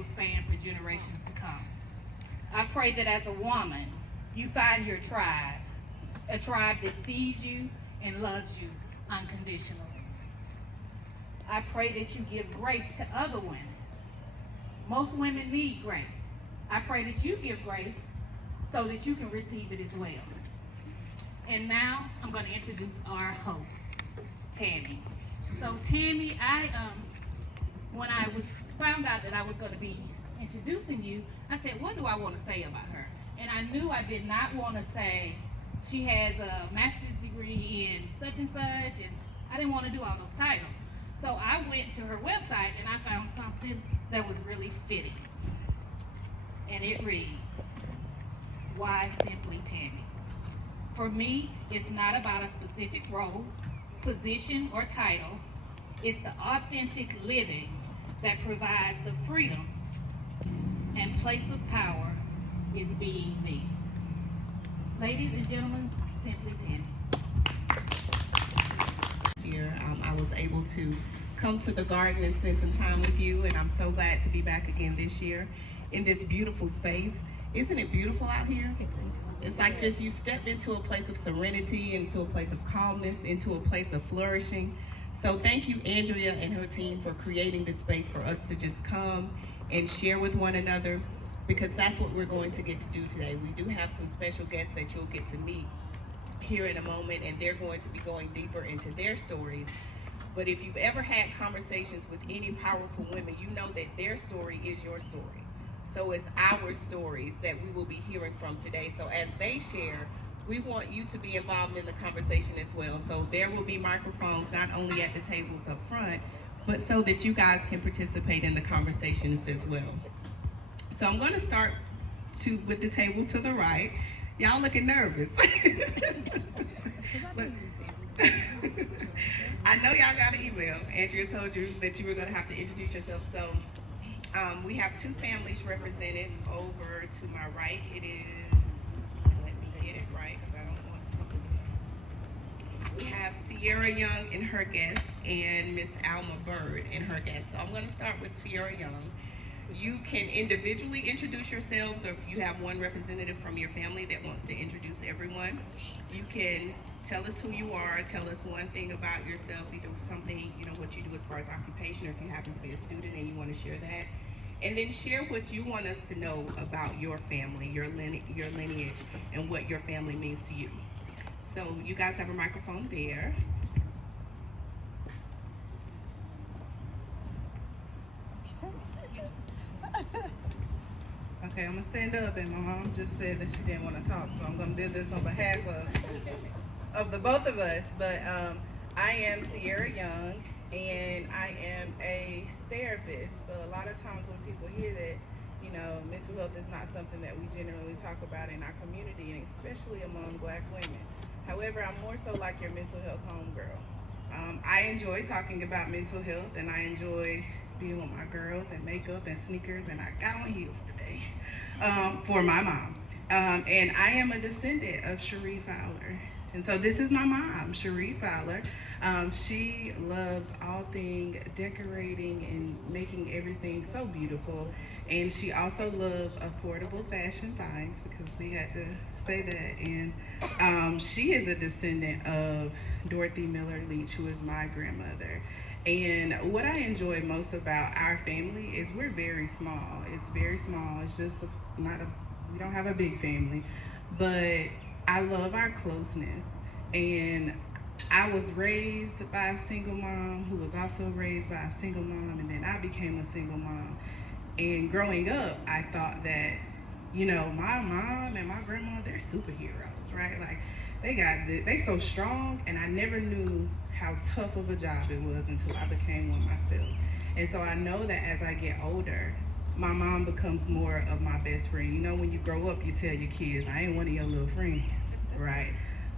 will span for generations to come. I pray that as a woman, you find your tribe, a tribe that sees you and loves you unconditionally. I pray that you give grace to other women. Most women need grace. I pray that you give grace so that you can receive it as well. And now I'm going to introduce our host, Tammy. So Tammy, when I found out that I was going to be introducing you, I said, what do I want to say about her? And I knew I did not want to say she has a master's degree in such and such, and I didn't want to do all those titles. So I went to her website and I found something that was really fitting. And it reads, why simply Tammy? For me, it's not about a specific role, position, or title. It's the authentic living that provides the freedom and place of power is being me. Ladies and gentlemen, simply Tammy. Year, I was able to come to the garden and spend some time with you, and I'm so glad to be back again this year in this beautiful space. Isn't it beautiful out here? It's like just you stepped into a place of serenity, into a place of calmness, into a place of flourishing. So thank you, Andrea and her team, for creating this space for us to just come and share with one another, because that's what we're going to get to do today. We do have some special guests that you'll get to meet here in a moment, and they're going to be going deeper into their stories. But if you've ever had conversations with any powerful women, you know that their story is your story. So it's our stories that we will be hearing from today. So as they share, we want you to be involved in the conversation as well. So there will be microphones not only at the tables up front, but so that you guys can participate in the conversations as well. So I'm going to start with the table to the right. Y'all looking nervous. But I know y'all got an email. Andrea told you that you were going to have to introduce yourself. So we have two families represented over to my right. It is, let me get it right because I don't want to. We have Sierra Young and her guest, and Miss Alma Bird and her guest. So I'm going to start with Sierra Young. You can individually introduce yourselves, or if you have one representative from your family that wants to introduce everyone, you can tell us who you are, tell us one thing about yourself, either something, what you do as far as occupation, or if you happen to be a student and you want to share that. And then share what you want us to know about your family, your lineage, and what your family means to you. So you guys have a microphone there. Okay, I'm gonna stand up, and my mom just said that she didn't want to talk, so I'm gonna do this on behalf of the both of us. But I am Sierra Young, and I am a therapist. But a lot of times when people hear that, mental health is not something that we generally talk about in our community, and especially among Black women. However, I'm more so like your mental health homegirl. I enjoy talking about mental health, and I enjoy being with my girls and makeup and sneakers, and I got on heels today for my mom. And I am a descendant of Cherie Fowler. And so this is my mom, Cherie Fowler. She loves all things decorating and making everything so beautiful. And she also loves affordable fashion finds, because we had to say that. And she is a descendant of Dorothy Miller Leach, who is my grandmother. And what I enjoy most about our family is we're very small. It's very small. It's just we don't have a big family, but I love our closeness. And I was raised by a single mom who was also raised by a single mom, and then I became a single mom. And growing up, I thought that, my mom and my grandma, they're superheroes, right? Like, they so strong, and I never knew how tough of a job it was until I became one myself. And so I know that as I get older, my mom becomes more of my best friend. When you grow up, you tell your kids, I ain't one of your little friends, right?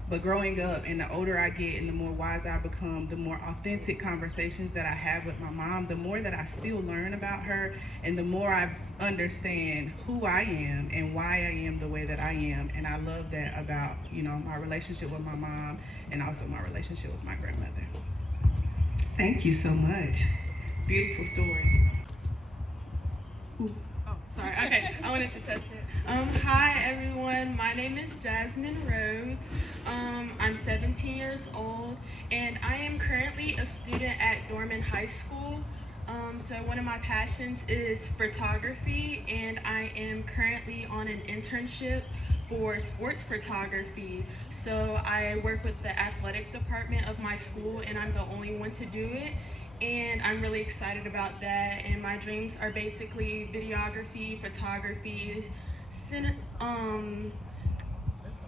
But growing up, and the older I get and the more wise I become, the more authentic conversations that I have with my mom, the more that I still learn about her, and the more I understand who I am and why I am the way that I am. And I love that about, my relationship with my mom, and also my relationship with my grandmother. Thank you so much. Beautiful story. Oh, sorry. Okay, I wanted to test it. Hi, everyone. My name is Jasmine Rhodes. I'm 17 years old, and I am currently a student at Dorman High School. So one of my passions is photography, and I am currently on an internship for sports photography. So I work with the athletic department of my school, and I'm the only one to do it. And I'm really excited about that. And my dreams are basically videography, photography, a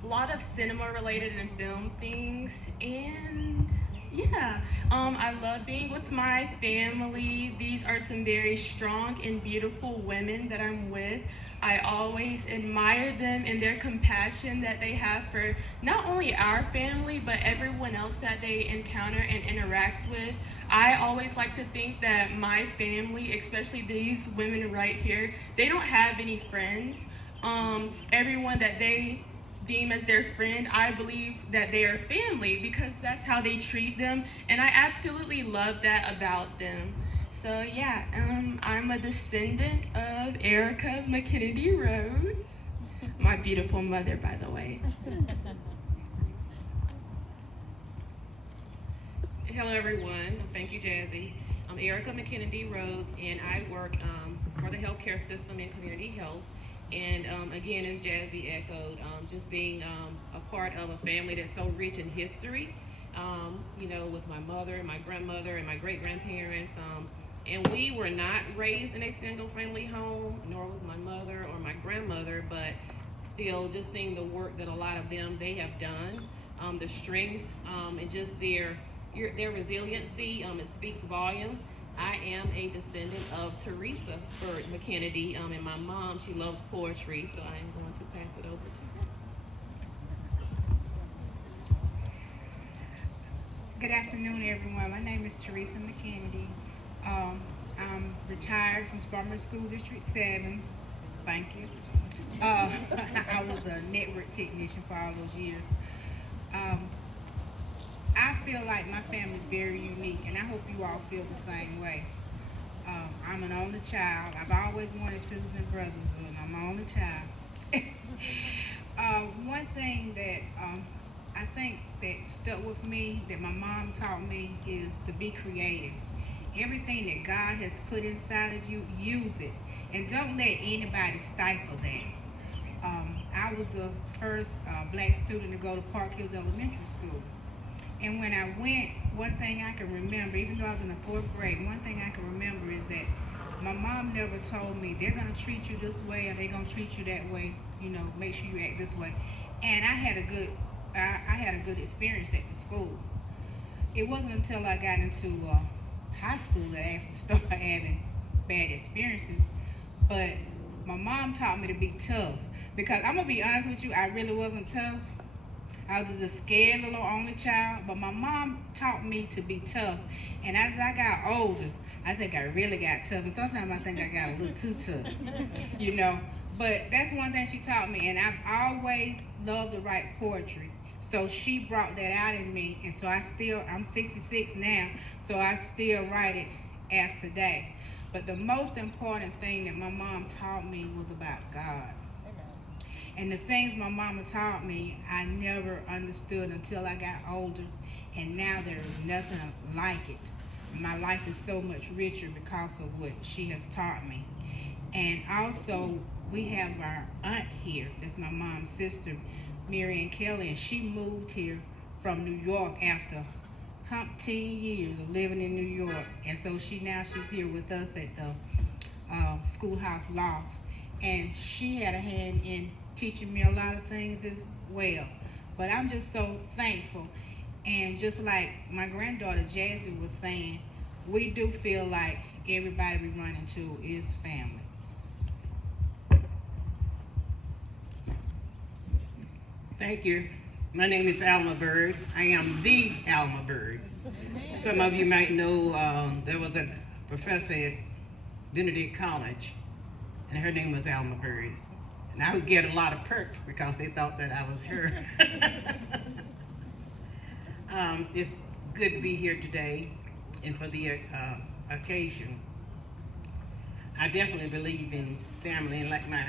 lot of cinema related and film things. And yeah, I love being with my family. These are some very strong and beautiful women that I'm with. I always admire them and their compassion that they have for not only our family, but everyone else that they encounter and interact with. I always like to think that my family, especially these women right here, they don't have any friends. Everyone that they deem as their friend, I believe that they are family because that's how they treat them, and I absolutely love that about them. So yeah, I'm a descendant of Erica McKennedy Rhodes, my beautiful mother, by the way. Hello, everyone. Thank you, Jazzy. I'm Erica McKennedy Rhodes, and I work for the healthcare system in community health. And again, as Jazzy echoed, just being a part of a family that's so rich in history, you know, with my mother and my grandmother and my great-grandparents. And we were not raised in a single-family home, nor was my mother or my grandmother, but still just seeing the work that a lot of them, they have done, the strength, and just their resiliency, it speaks volumes. I am a descendant of Teresa Bird McKennedy, and my mom, she loves poetry, so I am going to pass it over to her. Good afternoon, everyone. My name is Teresa McKennedy. I'm retired from Spartanburg School District 7. Thank you. I was a network technician for all those years. I feel like my family is very unique, and I hope you all feel the same way. I'm an only child. I've always wanted sisters and brothers, but I'm an only child. One thing that I think that stuck with me, that my mom taught me, is to be creative. Everything that God has put inside of you, use it. And don't let anybody stifle that. I was the first black student to go to Park Hills Elementary School. And when I went, one thing I can remember, even though I was in the 4th grade, one thing I can remember is that my mom never told me they're gonna treat you this way or they're gonna treat you that way, you know, make sure you act this way. And I had a good experience at the school. It wasn't until I got into high school that I actually started having bad experiences. But my mom taught me to be tough. Because I'm gonna be honest with you, I really wasn't tough. I was just a scared little only child, but my mom taught me to be tough. And as I got older, I think I really got tough. And sometimes I think I got a little too tough, you know. But that's one thing she taught me, and I've always loved to write poetry. So she brought that out in me, and so I'm 66 now, so I still write it as today. But the most important thing that my mom taught me was about God. And the things my mama taught me, I never understood until I got older, and now there is nothing like it. My life is so much richer because of what she has taught me. And also, we have our aunt here, that's my mom's sister, Mary Ann Kelly, and she moved here from New York after 10 years of living in New York. And so she's here with us at the schoolhouse loft. And she had a hand in teaching me a lot of things as well. But I'm just so thankful. And just like my granddaughter Jazzy was saying, we do feel like everybody we run into is family. Thank you. My name is Alma Bird. I am the Alma Bird. Some of you might know there was a professor at Benedict College, and her name was Alma Bird. And I would get a lot of perks because they thought that I was her. It's good to be here today and for the occasion. I definitely believe in family, and like my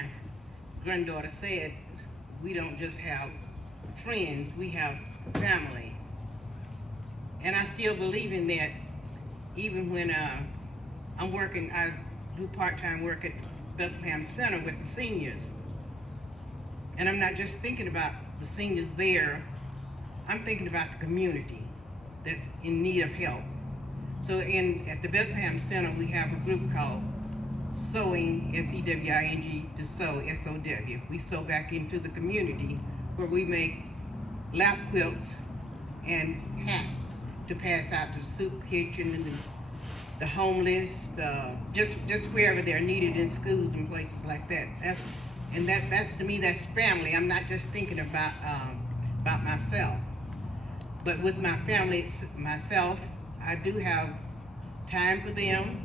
granddaughter said, we don't just have friends, we have family. And I still believe in that, even when I'm working, I do part-time work at Bethlehem Center with the seniors. And I'm not just thinking about the seniors there, I'm thinking about the community that's in need of help. So at the Bethlehem Center, we have a group called Sewing, S-E-W-I-N-G, to sew, S-O-W. We sew back into the community where we make lap quilts and hats to pass out to the soup kitchen and the homeless, just wherever they're needed in schools and places like that. That's to me, that's family. I'm not just thinking about myself, but with my family, myself, I do have time for them.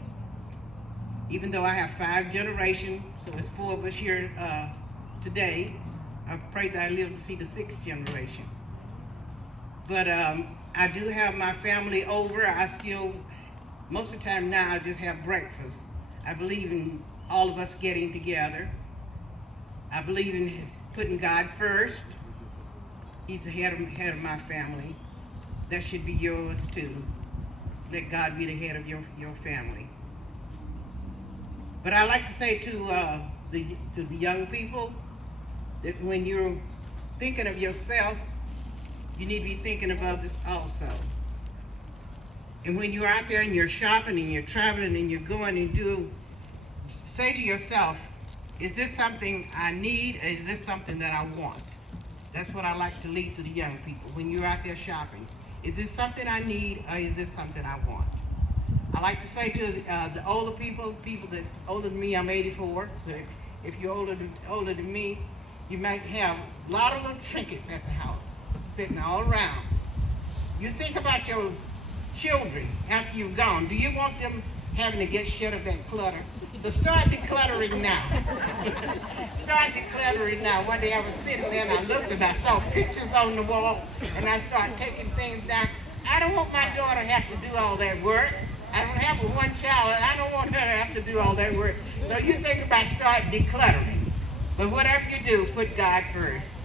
Even though I have 5 generations, so it's 4 of us here today, I pray that I live to see the 6th generation. But I do have my family over. I still, most of the time now, I just have breakfast. I believe in all of us getting together. I believe in putting God first. He's the head of my family. That should be yours too. Let God be the head of your family. But I like to say to the young people that when you're thinking of yourself, you need to be thinking of others also. And when you're out there and you're shopping and you're traveling and you're going and say to yourself, is this something I need or is this something that I want? That's what I like to lead to the young people. When you're out there shopping, is this something I need or is this something I want? I like to say to the older people that's older than me, I'm 84, so if you're older than me, you might have a lot of little trinkets at the house, sitting all around. You think about your children after you've gone. Do you want them having to get shut of that clutter? So start decluttering now. Start decluttering now. One day I was sitting there and I looked and I saw pictures on the wall and I started taking things down. I don't want my daughter to have to do all that work. I don't have one child, and I don't want her to have to do all that work. So you think about start decluttering. But whatever you do, put God first.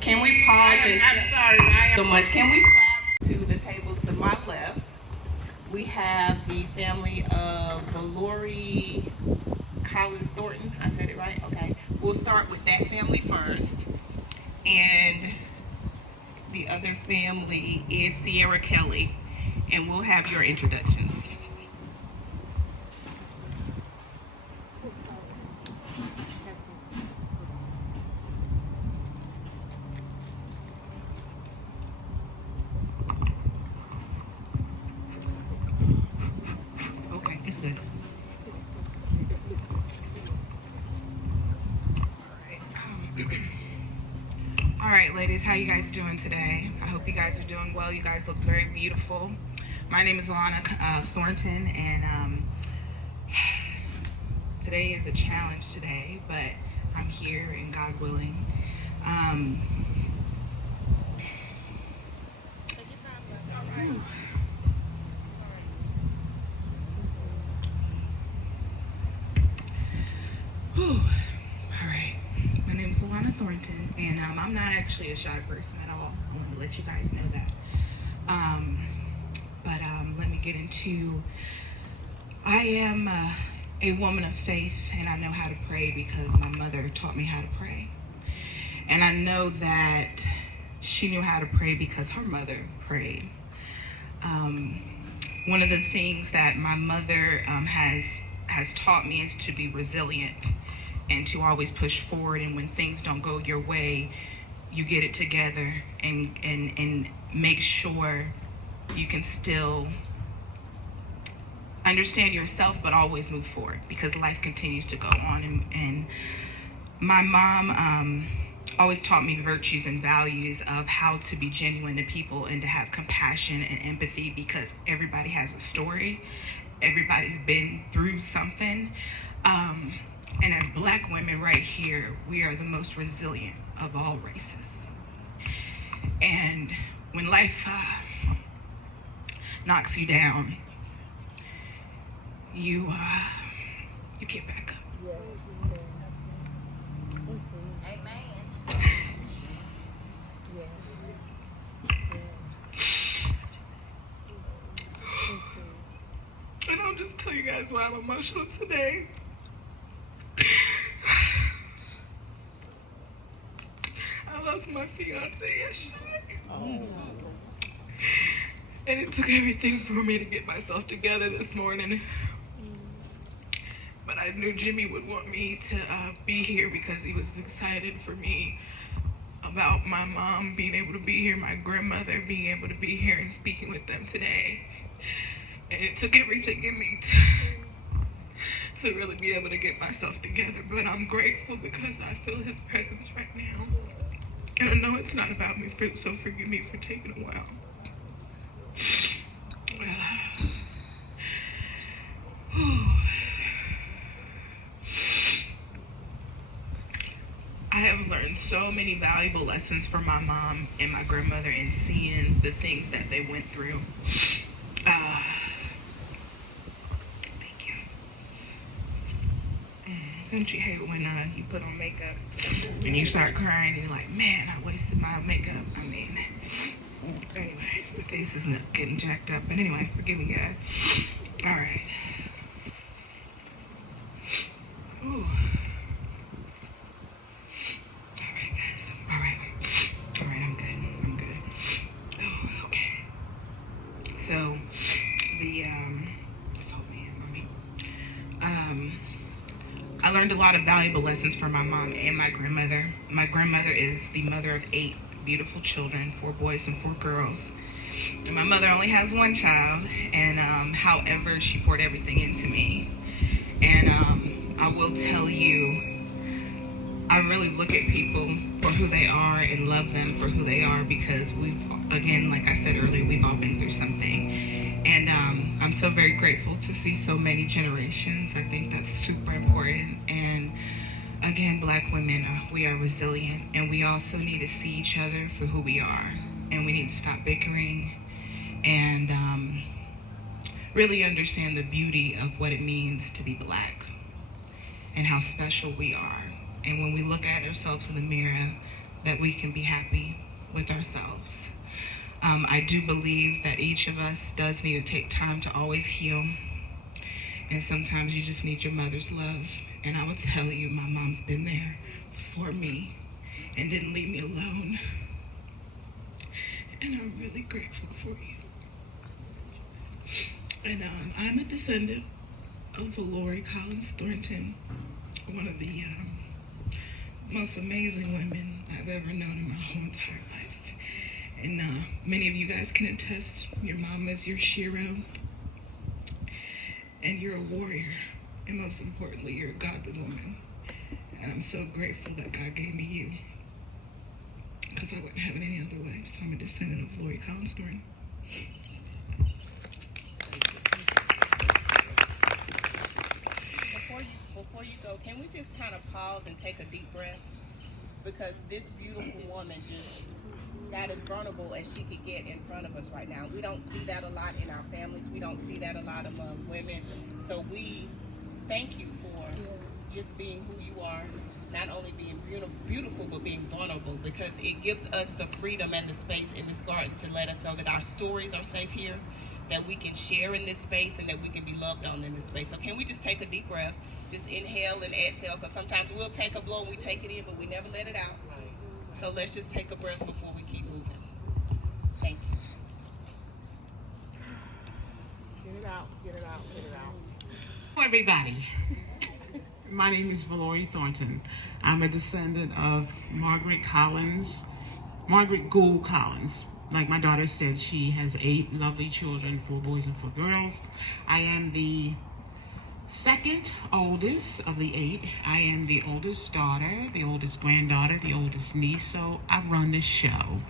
Can we pause I'm sorry, so much? Can we clap to the table to my left? We have the family of Valori Collins Thornton. I said it right? Okay. We'll start with that family first. And the other family is Sierra Kelly. And we'll have your introductions. Okay, it's good. All right, ladies, how you guys doing today? I hope you guys are doing well. You guys look very beautiful. My name is Lana Thornton, and today is a challenge today, but I'm here, and God willing. All right. My name is Alana Thornton, and I'm not actually a shy person at all. I want to let you guys know that. Let me get into, I am a woman of faith, and I know how to pray because my mother taught me how to pray. And I know that she knew how to pray because her mother prayed. One of the things that my mother has taught me is to be resilient and to always push forward. And when things don't go your way, you get it together and make sure you can still understand yourself, but always move forward because life continues to go on. And my mom always taught me virtues and values of how to be genuine to people and to have compassion and empathy because everybody has a story. Everybody's been through something. And as Black women right here, we are the most resilient of all races. And when life knocks you down, you get back up. And I'll just tell you guys why I'm emotional today. I lost my fiance yesterday. And it took everything for me to get myself together this morning. But I knew Jimmy would want me to be here because he was excited for me about my mom being able to be here, my grandmother being able to be here and speaking with them today. And it took everything in me to really be able to get myself together. But I'm grateful because I feel his presence right now. And I know it's not about me, so forgive me for taking a while. I have learned so many valuable lessons from my mom and my grandmother and seeing the things that they went through. Thank you. Don't you hate when you put on makeup and you start crying and you're like, man, I wasted my makeup. I mean, anyway, my face is not getting jacked up. But anyway, forgive me, guys. All right. Ooh. So I learned a lot of valuable lessons from my mom and my grandmother. My grandmother is the mother of 8 beautiful children, 4 boys and 4 girls. And my mother only has 1 child, and however, she poured everything into me. And I will tell you, I really look at people for who they are and love them for who they are because we've, again, like I said earlier, we've all been through something. And I'm so very grateful to see so many generations. I think that's super important. And again, Black women, we are resilient, and we also need to see each other for who we are. And we need to stop bickering and really understand the beauty of what it means to be Black and how special we are. And when we look at ourselves in the mirror, that we can be happy with ourselves. I do believe that each of us does need to take time to always heal. And sometimes you just need your mother's love. And I will tell you, my mom's been there for me and didn't leave me alone. And I'm really grateful for you. And I'm a descendant of Valorie Collins Thornton, one of the most amazing women I've ever known in my whole entire life. And many of you guys can attest, your mom is your shero, and you're a warrior, and most importantly, you're a godly woman. And I'm so grateful that God gave me you, because I wouldn't have it any other way. So I'm a descendant of Valorie Collins Thornton. Before you go, can we just kind of pause and take a deep breath? Because this beautiful woman just got as vulnerable as she could get in front of us right now. We don't see that a lot in our families. We don't see that a lot among women. So we thank you for just being who you are, not only being beautiful, but being vulnerable, because it gives us the freedom and the space in this garden to let us know that our stories are safe here, that we can share in this space, and that we can be loved on in this space. So can we just take a deep breath? Just inhale and exhale, because sometimes we'll take a blow and we take it in, but we never let it out. So let's just take a breath before we keep moving. Thank you. Get it out, get it out, get it out. Hello, everybody. My name is Valorie Thornton. I'm a descendant of Margaret Gould Collins. Like my daughter said, she has 8 lovely children, 4 boys and 4 girls. I am the second oldest of the 8. I am the oldest daughter, the oldest granddaughter, the oldest niece, so I run this show.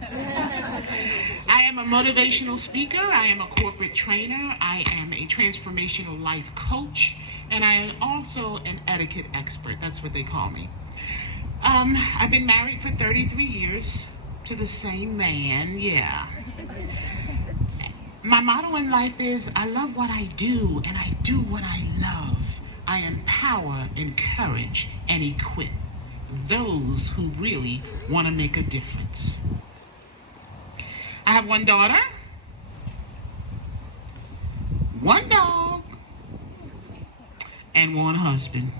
I am a motivational speaker. I am a corporate trainer. I am a transformational life coach, and I am also an etiquette expert. That's what they call me. I've been married for 33 years to the same man, yeah. My motto in life is, I love what I do, and I do what I love. I empower, encourage, and equip those who really want to make a difference. I have one daughter, one dog, and one husband.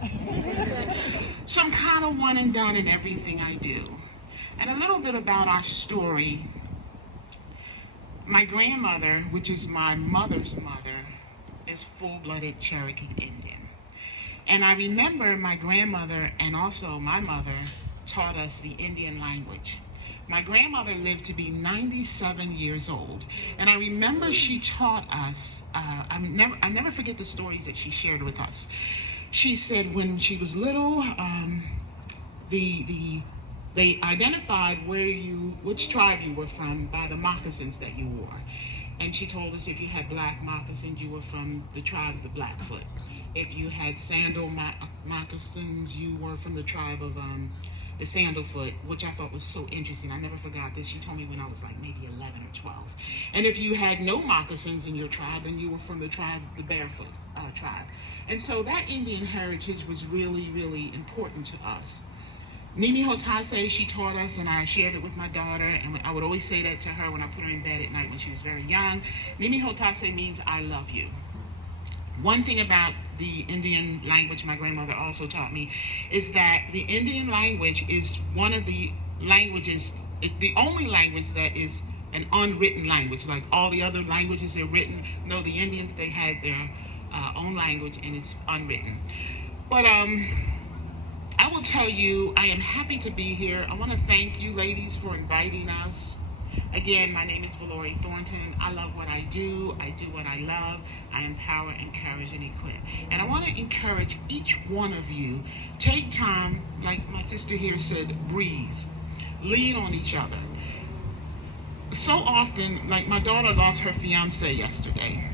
So I'm kind of one and done in everything I do. And a little bit about our story. My grandmother, which is my mother's mother, is full-blooded Cherokee Indian. And I remember my grandmother and also my mother taught us the Indian language. My grandmother lived to be 97 years old. And I remember she taught us, I never forget the stories that she shared with us. She said when she was little, they identified which tribe you were from by the moccasins that you wore. And she told us if you had black moccasins, you were from the tribe of the Blackfoot. If you had sandal moccasins, you were from the tribe of the Sandalfoot, which I thought was so interesting. I never forgot this. She told me when I was like maybe 11 or 12. And if you had no moccasins in your tribe, then you were from the tribe, the Barefoot tribe. And so that Indian heritage was really, really important to us. Nimi Hotase, she taught us, and I shared it with my daughter, and I would always say that to her when I put her in bed at night when she was very young. Nimi Hotase means I love you. One thing about the Indian language my grandmother also taught me is that the Indian language is one of the languages, the only language that is an unwritten language. Like all the other languages are written. No, the Indians, they had their own language, and it's unwritten. But I will tell you, I am happy to be here. I want to thank you ladies for inviting us. Again, my name is Valorie Thornton. I love what I do what I love. I empower, encourage, and equip. And I want to encourage each one of you, take time, like my sister here said, breathe. Lean on each other. So often, like my daughter lost her fiance yesterday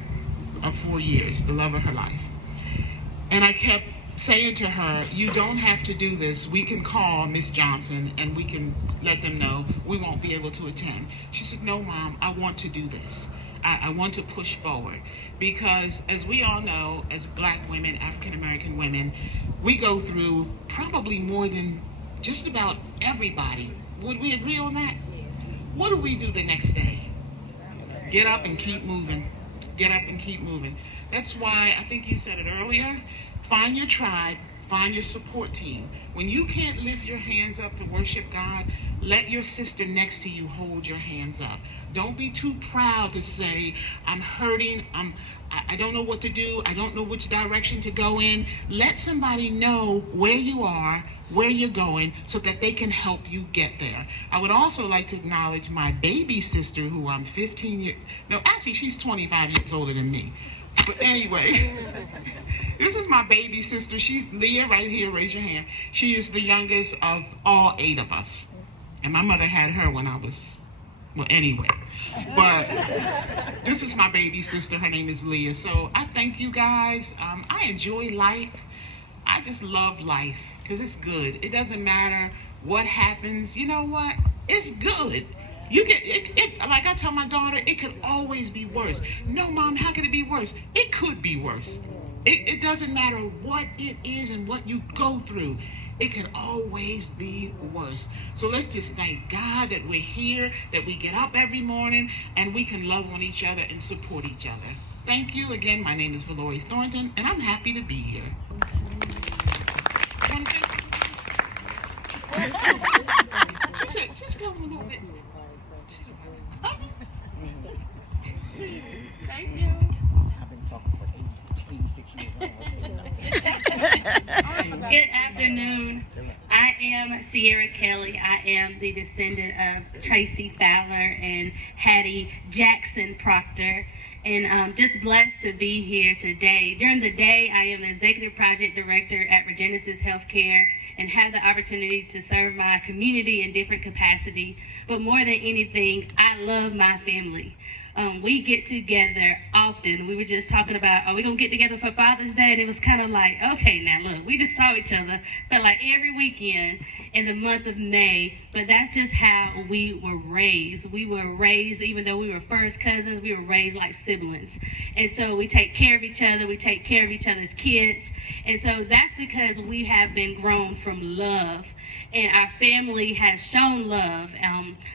of 4 years, the love of her life. And I kept saying to her, you don't have to do this. We can call Miss Johnson and we can let them know we won't be able to attend. She said, no, Mom, I want to do this. I want to push forward. Because as we all know, as Black women, African American women, we go through probably more than just about everybody. Would we agree on that? What do we do the next day? Get up and keep moving. Get up and keep moving. That's why, I think you said it earlier, find your tribe, find your support team. When you can't lift your hands up to worship God, let your sister next to you hold your hands up. Don't be too proud to say, I'm hurting, I don't know what to do, I don't know which direction to go in. Let somebody know where you are, where you're going, so that they can help you get there. I would also like to acknowledge my baby sister, who I'm 15 years, no, actually she's 25 years older than me. But anyway, this is my baby sister. She's Leah right here, raise your hand. She is the youngest of all 8 of us. And my mother had her when I was, well, anyway. But this is my baby sister. Her name is Leah. So I thank you guys. I enjoy life. I just love life because it's good. It doesn't matter what happens. You know what? It's good. You get it, like I tell my daughter, it could always be worse. No, Mom, how could it be worse? It could be worse. It doesn't matter what it is and what you go through. It could always be worse. So let's just thank God that we're here, that we get up every morning, and we can love on each other and support each other. Thank you again. My name is Valorie Thornton, and I'm happy to be here. Just come a little bit. Thank you. I've been talking for 86 years. Good afternoon. I am Sierra Kelly. I am the descendant of Tracy Fowler and Hattie Jackson Proctor. And just blessed to be here today. During the day, I am the Executive Project Director at Regenesis Healthcare and have the opportunity to serve my community in different capacity. But more than anything, I love my family. we get together often. We were just talking about, are we going to get together for Father's Day? And it was kind of like, okay, now look, we just saw each other, felt like every weekend in the month of May. But that's just how we were raised. We were raised, even though we were first cousins, we were raised like siblings. And so we take care of each other. We take care of each other's kids. And so that's because we have been grown from love. And our family has shown love.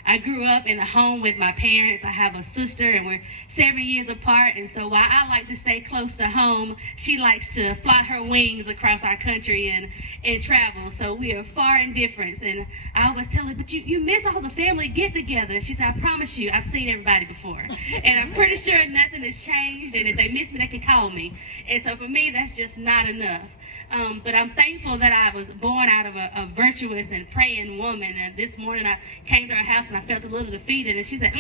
I grew up in a home with my parents. I have a sister, and we're 7 years apart. And so while I like to stay close to home, she likes to fly her wings across our country and travel. So we are far in difference. And I always tell her, but you miss all the family get-together. She said, I promise you, I've seen everybody before. And I'm pretty sure nothing has changed. And if they miss me, they can call me. And so for me, that's just not enough. But I'm thankful that I was born out of a virtuous and praying woman. And this morning I came to her house and I felt a little defeated. And she said,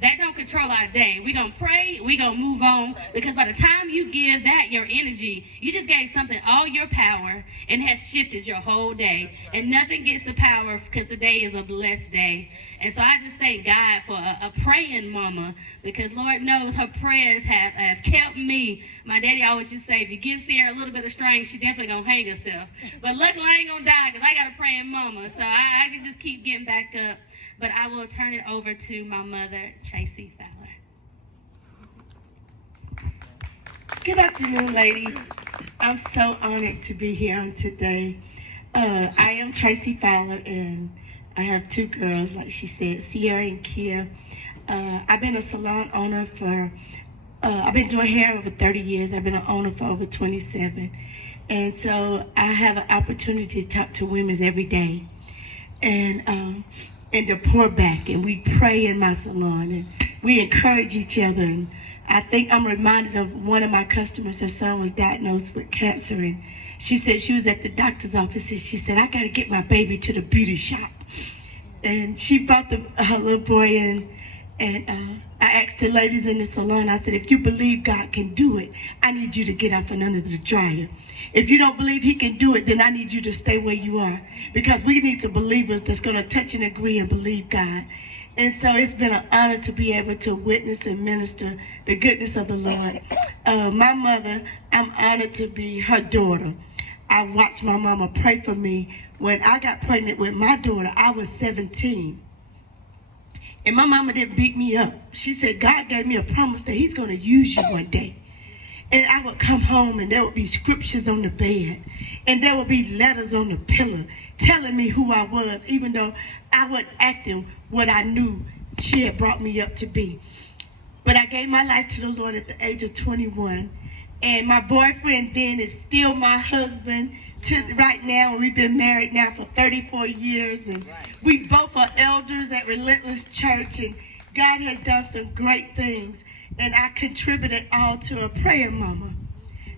that don't control our day. We're going to pray. We're going to move on. Because by the time you give that your energy, you just gave something all your power and has shifted your whole day. And nothing gets the power because the day is a blessed day. And so I just thank God for a praying mama, because Lord knows her prayers have kept me. My daddy always just say, if you give Sierra a little bit of strength, she definitely going to hang herself. But luckily I ain't going to die because I got a praying mama. So I can just keep getting back up. But I will turn it over to my mother, Tracy Fowler. Good afternoon, ladies. I'm so honored to be here on today. I am Tracy Fowler, and I have two girls, like she said, Sierra and Kia. I've been a salon owner for, I've been doing hair over 30 years. I've been an owner for over 27. And so I have an opportunity to talk to women every day and to pour back. And we pray in my salon and we encourage each other. And I think I'm reminded of one of my customers. Her son was diagnosed with cancer, and she said she was at the doctor's office and she said, I got to get my baby to the beauty shop. And she brought her little boy in, and I asked the ladies in the salon, I said, if you believe God can do it, I need you to get out from under the dryer. If you don't believe he can do it, then I need you to stay where you are, because we need some believers that's going to touch and agree and believe God. And so it's been an honor to be able to witness and minister the goodness of the Lord. My mother, I'm honored to be her daughter. I watched my mama pray for me. When I got pregnant with my daughter, I was 17. And my mama didn't beat me up. She said, God gave me a promise that he's going to use you one day. And I would come home and there would be scriptures on the bed. And there would be letters on the pillow telling me who I was, even though I wasn't acting what I knew she had brought me up to be. But I gave my life to the Lord at the age of 21. And my boyfriend then is still my husband to right now. We've been married now for 34 years. And we both are elders at Relentless Church. And God has done some great things. And I contributed all to a praying mama.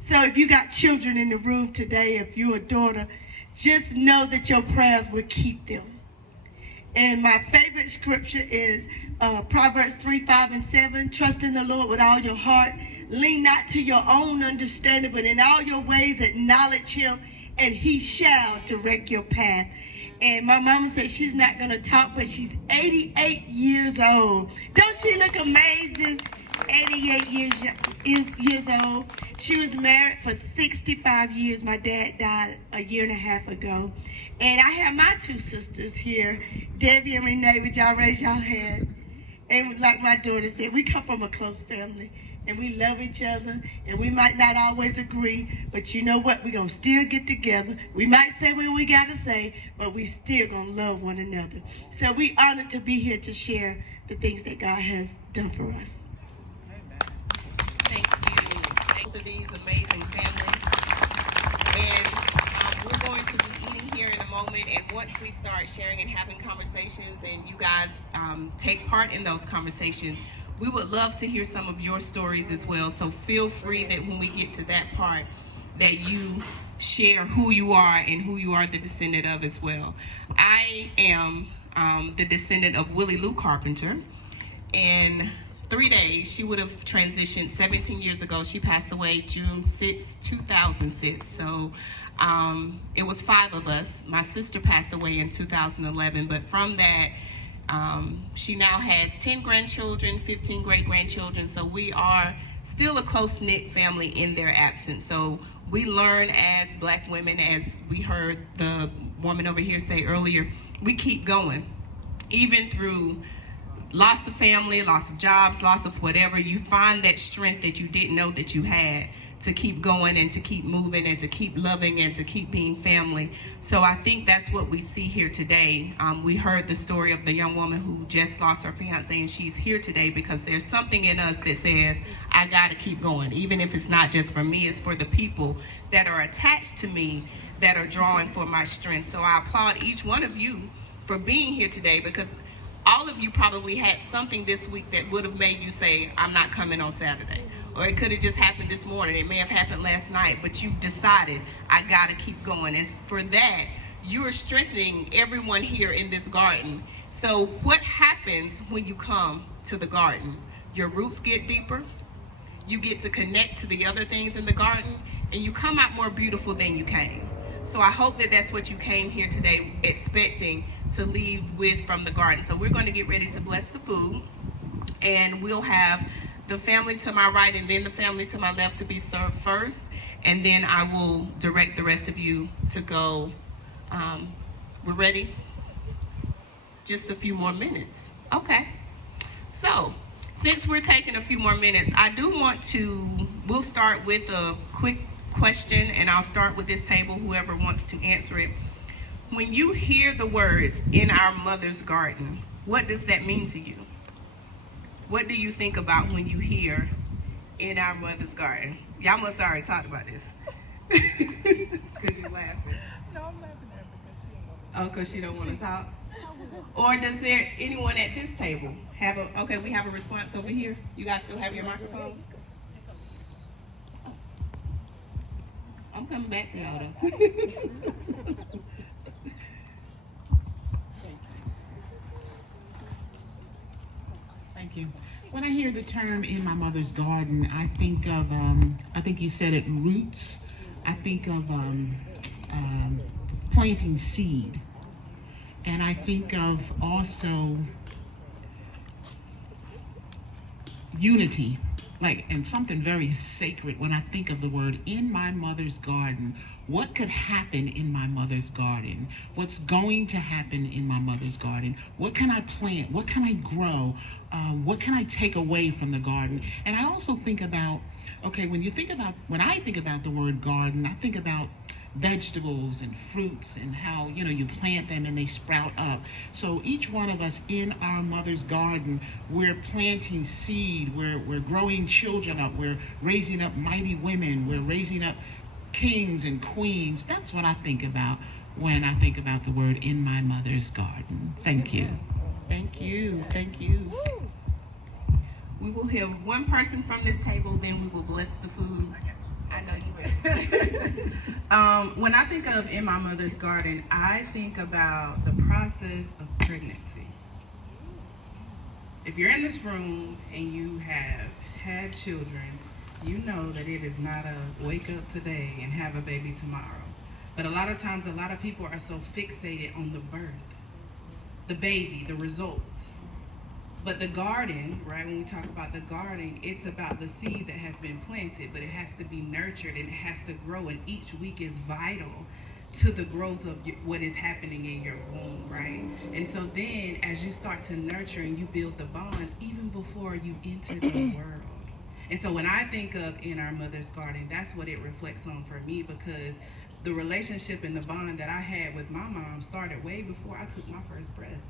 So if you got children in the room today, if you're a daughter, just know that your prayers will keep them. And my favorite scripture is Proverbs 3, 5, and 7. Trust in the Lord with all your heart. Lean not to your own understanding, but in all your ways acknowledge him, and he shall direct your path. And my mama said she's not going to talk, but she's 88 years old. Don't she look amazing? 88 years old. She was married for 65 years. My dad died a year and a half ago. And I have my two sisters here, Debbie and Renee. Would y'all raise y'all hand? And like my daughter said, we come from a close family. And we love each other. And we might not always agree. But you know what? We're going to still get together. We might say what we got to say. But we still going to love one another. So we honored to be here to share the things that God has done for us. To these amazing families, and we're going to be eating here in a moment, and once we start sharing and having conversations and you guys take part in those conversations, we would love to hear some of your stories as well. So feel free that when we get to that part that you share who you are and who you are the descendant of as well. I am the descendant of Willie Lou Carpenter, and 3 days, she would have transitioned 17 years ago. She passed away June 6, 2006. So it was 5 of us. My sister passed away in 2011. But from that, She now has 10 grandchildren, 15 great-grandchildren, so we are still a close-knit family in their absence. So we learn as Black women, as we heard the woman over here say earlier, we keep going. Even through loss of family, loss of jobs, loss of whatever, you find that strength that you didn't know that you had to keep going and to keep moving and to keep loving and to keep being family. So I think that's what we see here today. We heard the story of the young woman who just lost her fiance, and she's here today because there's something in us that says, I gotta keep going. Even if it's not just for me, it's for the people that are attached to me that are drawing for my strength. So I applaud each one of you for being here today, because all of you probably had something this week that would have made you say, I'm not coming on Saturday. Or it could have just happened this morning. It may have happened last night, but you decided, I gotta keep going. And for that, you are strengthening everyone here in this garden. So what happens when you come to the garden? Your roots get deeper, you get to connect to the other things in the garden, and you come out more beautiful than you came. So I hope that that's what you came here today expecting to leave with from the garden. So we're going to get ready to bless the food, and we'll have the family to my right and then the family to my left to be served first, and then I will direct the rest of you to go. We're ready? Just a few more minutes. Okay. So since we're taking a few more minutes, I do want to, we'll start with a quick question, and I'll start with this table, whoever wants to answer it. When you hear the words "in our mother's garden," what does that mean to you? What do you think about when you hear "in our mother's garden"? Y'all must have already talked about this. Because you're laughing. No, I'm laughing at her because she don't want Oh, because she don't want to talk? Or does there anyone at this table have a, okay, we have a response over here. You guys still have your microphone? I'm coming back to y'all though. Thank you. When I hear the term "in my mother's garden," I think of, I think you said it, roots. I think of planting seed. And I think of also unity, and something very sacred when I think of the word "in my mother's garden." What could happen in my mother's garden? What's going to happen in my mother's garden? What can I plant? What can I grow? What can I take away from the garden? And I also think about, okay, when I think about the word garden, I think about vegetables and fruits and how, you plant them and they sprout up. So each one of us in our mother's garden, we're planting seed, we're growing children up, we're raising up mighty women, we're raising up kings and queens. That's what I think about when I think about the word "in my mother's garden." Thank you. Thank you. Thank you. We will hear one person from this table, then we will bless the food. I know you will. When I think of "in my mother's garden," I think about the process of pregnancy. If you're in this room and you have had children, you know that it is not a wake up today and have a baby tomorrow. But a lot of times, a lot of people are so fixated on the birth, the baby, the results. But the garden, right, when we talk about the garden, it's about the seed that has been planted, but it has to be nurtured and it has to grow, and each week is vital to the growth of what is happening in your womb, right? And so then as you start to nurture and you build the bonds even before you enter the world. And so when I think of "in our mother's garden," that's what it reflects on for me, because the relationship and the bond that I had with my mom started way before I took my first breath.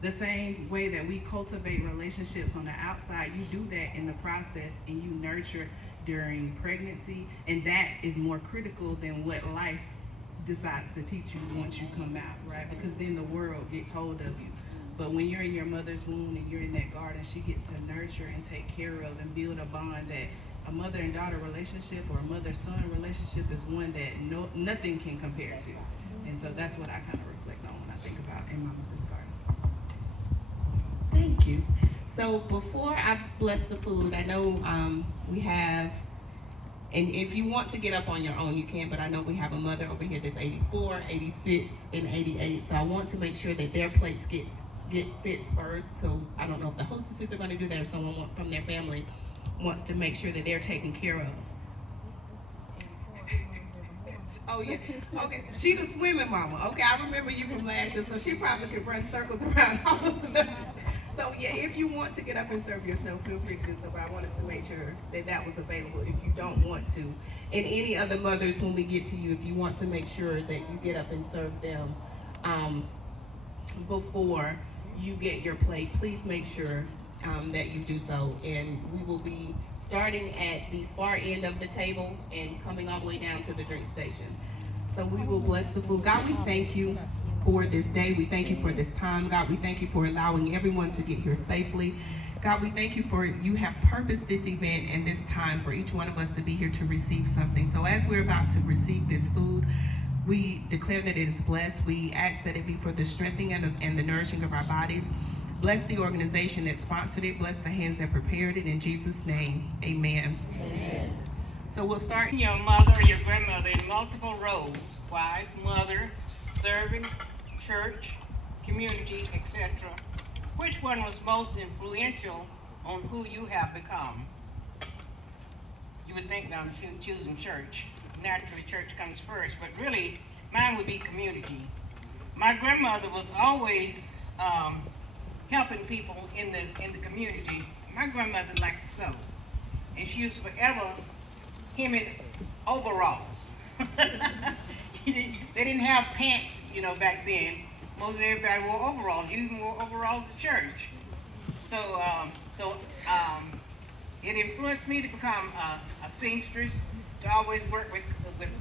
The same way that we cultivate relationships on the outside, you do that in the process, and you nurture during pregnancy, and that is more critical than what life decides to teach you once you come out, right? Because then the world gets hold of you. But when you're in your mother's womb and you're in that garden, she gets to nurture and take care of and build a bond that a mother and daughter relationship or a mother-son relationship is one that nothing can compare to. And so that's what I kind of reflect on when I think about "in my mother's garden." Thank you. So before I bless the food, I know we have, and if you want to get up on your own, you can, but I know we have a mother over here that's 84, 86, and 88. So I want to make sure that their plates get fits first. So I don't know if the hostesses are going to do that or someone from their family wants to make sure that they're taken care of. Oh yeah, okay. She the swimming mama. Okay, I remember you from last year, so she probably could run circles around all of us. So yeah, if you want to get up and serve yourself, feel free to do so. But I wanted to make sure that that was available if you don't want to. And any other mothers, when we get to you, if you want to make sure that you get up and serve them before you get your plate, please make sure that you do so. And we will be starting at the far end of the table and coming all the way down to the drink station. So we will bless the food. God, we thank you for this day. We thank you for this time. God, we thank you for allowing everyone to get here safely. God, we thank you for you have purposed this event and this time for each one of us to be here to receive something. So as we're about to receive this food, we declare that it is blessed. We ask that it be for the strengthening and the nourishing of our bodies. Bless the organization that sponsored it. Bless the hands that prepared it. In Jesus' name, amen. Amen. So we'll start. Your mother or your grandmother in multiple roles: wife, mother, servant, church, community, etc. Which one was most influential on who you have become? You would think that I'm choosing church. Naturally, church comes first, but really, mine would be community. My grandmother was always helping people in the community. My grandmother liked to sew, and she was forever hemming overalls. They didn't have pants, back then. Most everybody wore overalls. You even wore overalls to church. So it influenced me to become a seamstress, to always work with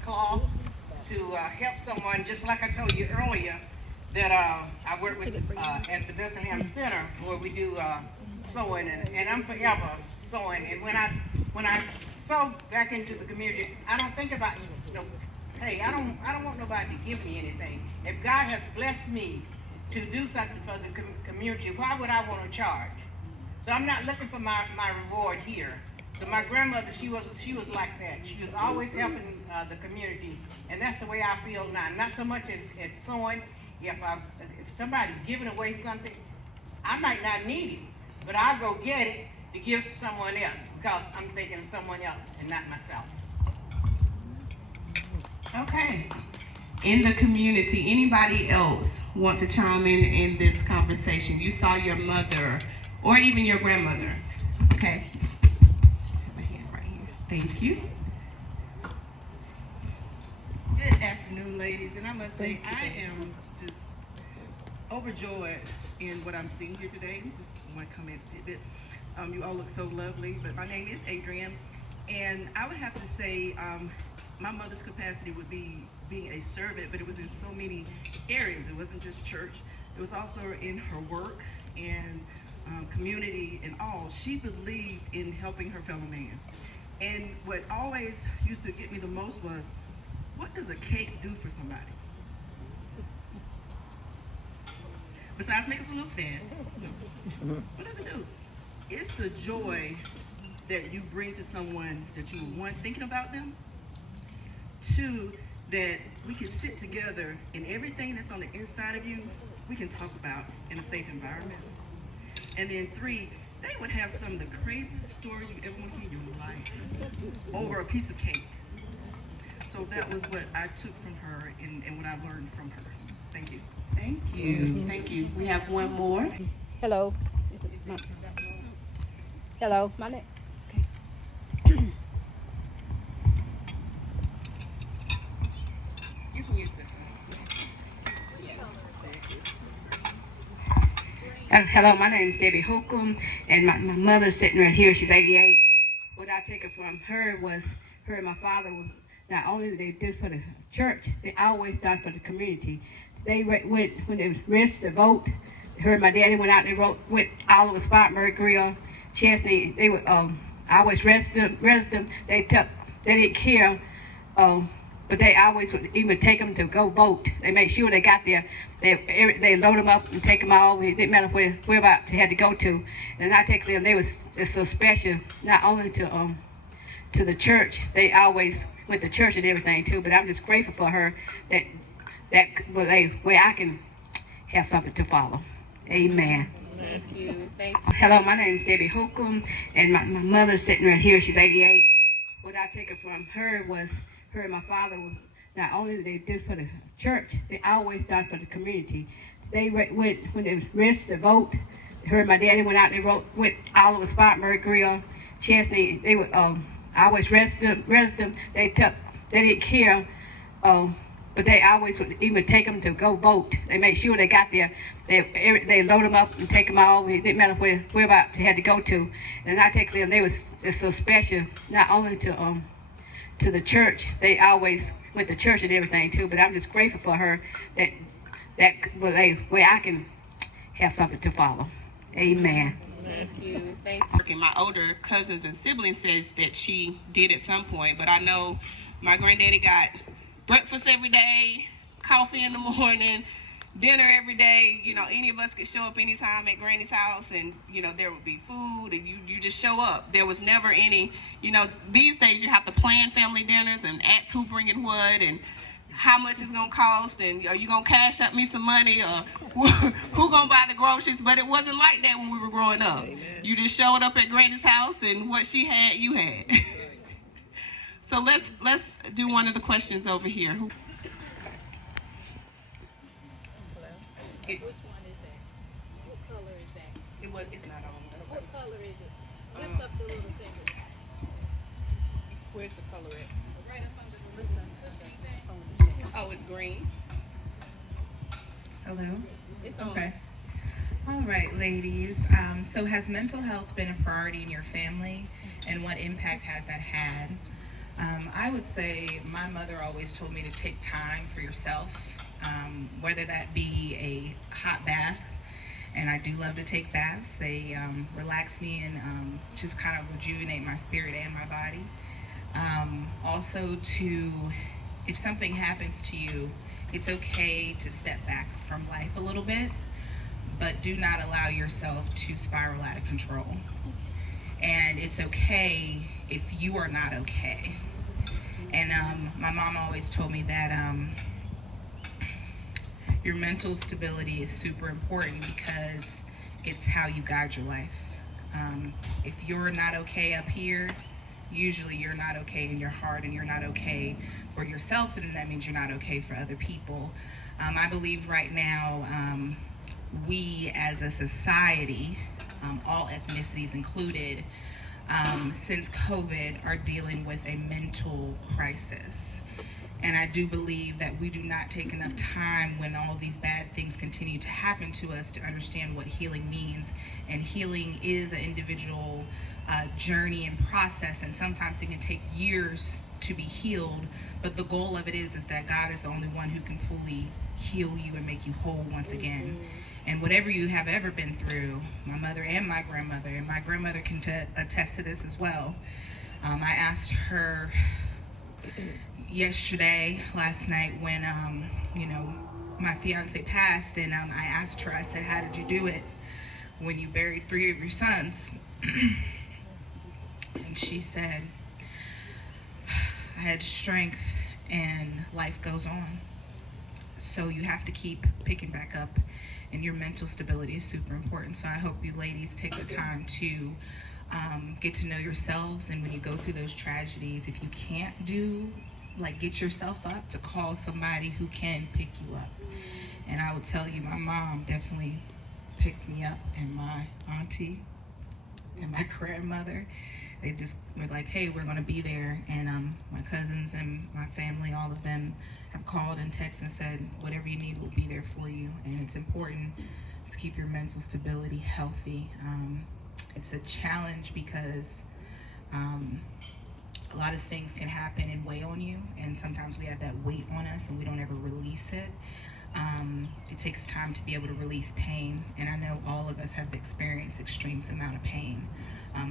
cloth, to help someone, just like I told you earlier, that I work with at the Bethlehem Center, where we do sewing, and I'm forever sewing. And when I sew back into the community, I don't think about hey, I don't want nobody to give me anything. If God has blessed me to do something for the community, why would I want to charge? So I'm not looking for my reward here. So my grandmother, she was like that. She was always helping the community, and that's the way I feel now. Not so much as sewing. If somebody's giving away something, I might not need it, but I'll go get it to give to someone else because I'm thinking of someone else and not myself. Okay. In the community, anybody else want to chime in this conversation? You saw your mother or even your grandmother. Okay. My hand right here. Thank you. Good afternoon, ladies, and I must say I am just overjoyed in what I'm seeing here today. Just want to comment a bit. You all look so lovely, but my name is Adrienne, and I would have to say my mother's capacity would be being a servant, but it was in so many areas. It wasn't just church. It was also in her work and community and all. She believed in helping her fellow man. And what always used to get me the most was, what does a cake do for somebody? Besides make us a little fat, what does it do? It's the joy that you bring to someone that you were, one, thinking about them, two, that we can sit together and everything that's on the inside of you, we can talk about in a safe environment. And then three, they would have some of the craziest stories you ever want to hear in your life over a piece of cake. So that was what I took from her and what I learned from her. Thank you. Thank you. Thank you. We have one more. Hello. Hello. My name. You can use this one. Hello, my name is Debbie Holcomb, and my mother's sitting right here. She's 88. What I take it from her was, her and my father was, not only did they do for the church, they always done for the community. They went, when they registered to vote, her and my daddy went out and they went all over Spartanburg, Grill, Chesney. They would always register them. They didn't care, but they always would even take them to go vote. They made sure they got there. They load them up and take them all. It didn't matter whereabouts they had to go to. And I take them. They was just so special, not only to the church. They always went to church and everything too. But I'm just grateful for her that way I can have something to follow. Amen. Thank you. Thank you. Hello, my name is Debbie Holcomb, and my mother's sitting right here. She's 88. What I take it from her was her and my father was not only they did for the church, they always done for the community. They went when they registered to vote. Her and my daddy went out. They went all over Spartanburg, Grill, Chesney. They would always register them. They didn't care. But they always would even take them to go vote. They made sure they got there. They load them up and take them all. It didn't matter whereabouts they had to go to. And I take them. They was just so special, not only to the church. They always went to church and everything too. But I'm just grateful for her that way I can have something to follow. Amen. Thank you. Thank you. My older cousins and siblings says that she did at some point, but I know my granddaddy got breakfast every day, coffee in the morning, dinner every day. You know, any of us could show up anytime at Granny's house, and you know there would be food, and you just show up. There was never any, you know, these days you have to plan family dinners and ask who bringing what and how much it's gonna cost, and are you gonna cash up me some money, or who gonna buy the groceries? But it wasn't like that when we were growing up. Amen. You just showed up at Granny's house, and what she had, you had. So let's do one of the questions over here. Which one is that? What color is that? It's not on. What color is it? Lift up the little thing. Where's the color at? Right up under the little thing. Oh, it's green. Hello? It's on. Okay. All right, ladies. So has mental health been a priority in your family, and what impact has that had? I would say my mother always told me to take time for yourself, whether that be a hot bath, and I do love to take baths. They relax me and just kind of rejuvenate my spirit and my body. Also if something happens to you, it's okay to step back from life a little bit, but do not allow yourself to spiral out of control. And it's okay if you are not okay. And my mom always told me that your mental stability is super important because it's how you guide your life. If you're not okay up here, usually you're not okay in your heart, and you're not okay for yourself, and that means you're not okay for other people. I believe right now we as a society, all ethnicities included, since COVID, are dealing with a mental crisis. And I do believe that we do not take enough time when all these bad things continue to happen to us to understand what healing means. And healing is an individual journey and process, and sometimes it can take years to be healed. But the goal of it is that God is the only one who can fully heal you and make you whole once again. And whatever you have ever been through, my mother and my grandmother can attest to this as well. I asked her last night when, my fiance passed, and I asked her, I said, how did you do it when you buried 3 of your sons? And she said, I had strength and life goes on. So you have to keep picking back up, and your mental stability is super important. So I hope you ladies take the time to get to know yourselves, and when you go through those tragedies, if you can't get yourself up, to call somebody who can pick you up. And I would tell you, my mom definitely picked me up, and my auntie and my grandmother, they just were like, hey, we're gonna be there. And my cousins and my family, all of them have called and texted and said, whatever you need, we'll be there for you. And it's important to keep your mental stability healthy. It's a challenge because a lot of things can happen and weigh on you, and sometimes we have that weight on us and we don't ever release it. It takes time to be able to release pain, and I know all of us have experienced extreme amount of pain.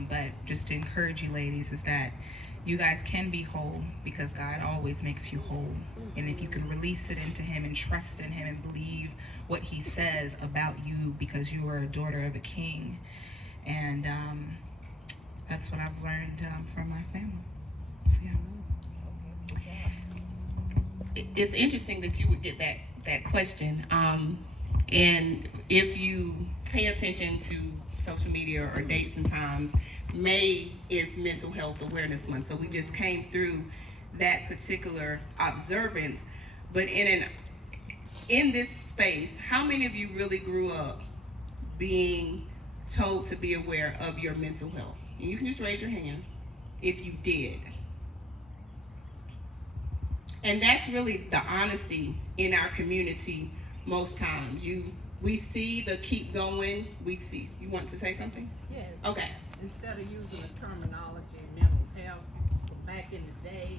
But just to encourage you ladies is that you guys can be whole, because God always makes you whole. And if you can release it into Him and trust in Him and believe what He says about you, because you are a daughter of a king. And that's what I've learned from my family. So, yeah. It's interesting that you would get that question. And if you pay attention to social media or dates and times, May is Mental Health Awareness Month. So we just came through that particular observance. But in this space, how many of you really grew up being told to be aware of your mental health? And you can just raise your hand if you did. And that's really the honesty in our community most times. We see the keep going, we see. You want to say something? Yes. Okay. Instead of using the terminology mental health, back in the day,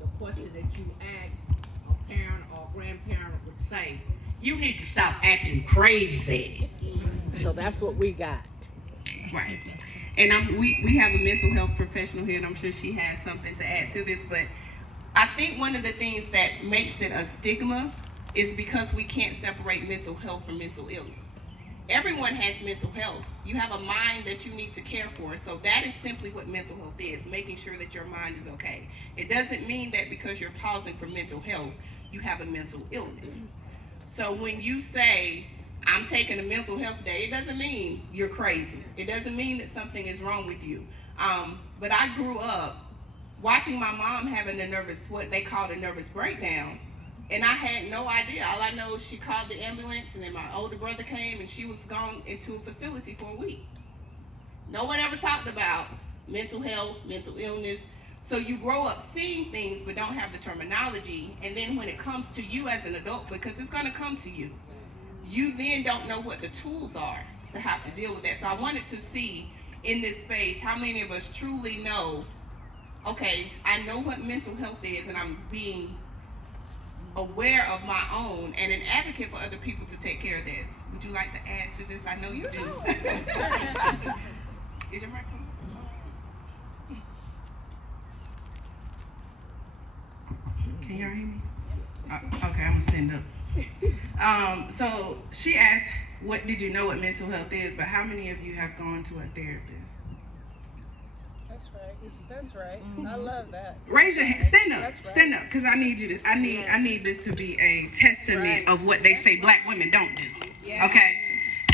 the question that you asked a parent or grandparent would say, You need to stop acting crazy. so that's what we got. Right. And we have a mental health professional here, and I'm sure she has something to add to this, but I think one of the things that makes it a stigma is because we can't separate mental health from mental illness. Everyone has mental health. You have a mind that you need to care for. So that is simply what mental health is, making sure that your mind is okay. It doesn't mean that because you're pausing for mental health, you have a mental illness. So when you say, I'm taking a mental health day, it doesn't mean you're crazy. It doesn't mean that something is wrong with you. But I grew up watching my mom having what they called a nervous breakdown. And I had no idea. All I know is she called the ambulance, and then my older brother came, and she was gone into a facility for a week. No one ever talked about mental health, mental illness. So you grow up seeing things but don't have the terminology. And then when it comes to you as an adult, because it's going to come to you, you then don't know what the tools are to have to deal with that. So I wanted to see in this space how many of us truly know, okay, I know what mental health is, and I'm being aware of my own and an advocate for other people to take care of this. Would you like to add to this? I know you do. Is your microphone? Can y'all hear me? Okay, I'm gonna stand up. So she asked, what did you know what mental health is, but how many of you have gone to a therapist? That's right. I love that. Raise your hand. Stand up. That's right. Stand up, because I need you to. I need this to be a testament of what they say black women don't do. Yeah. Okay.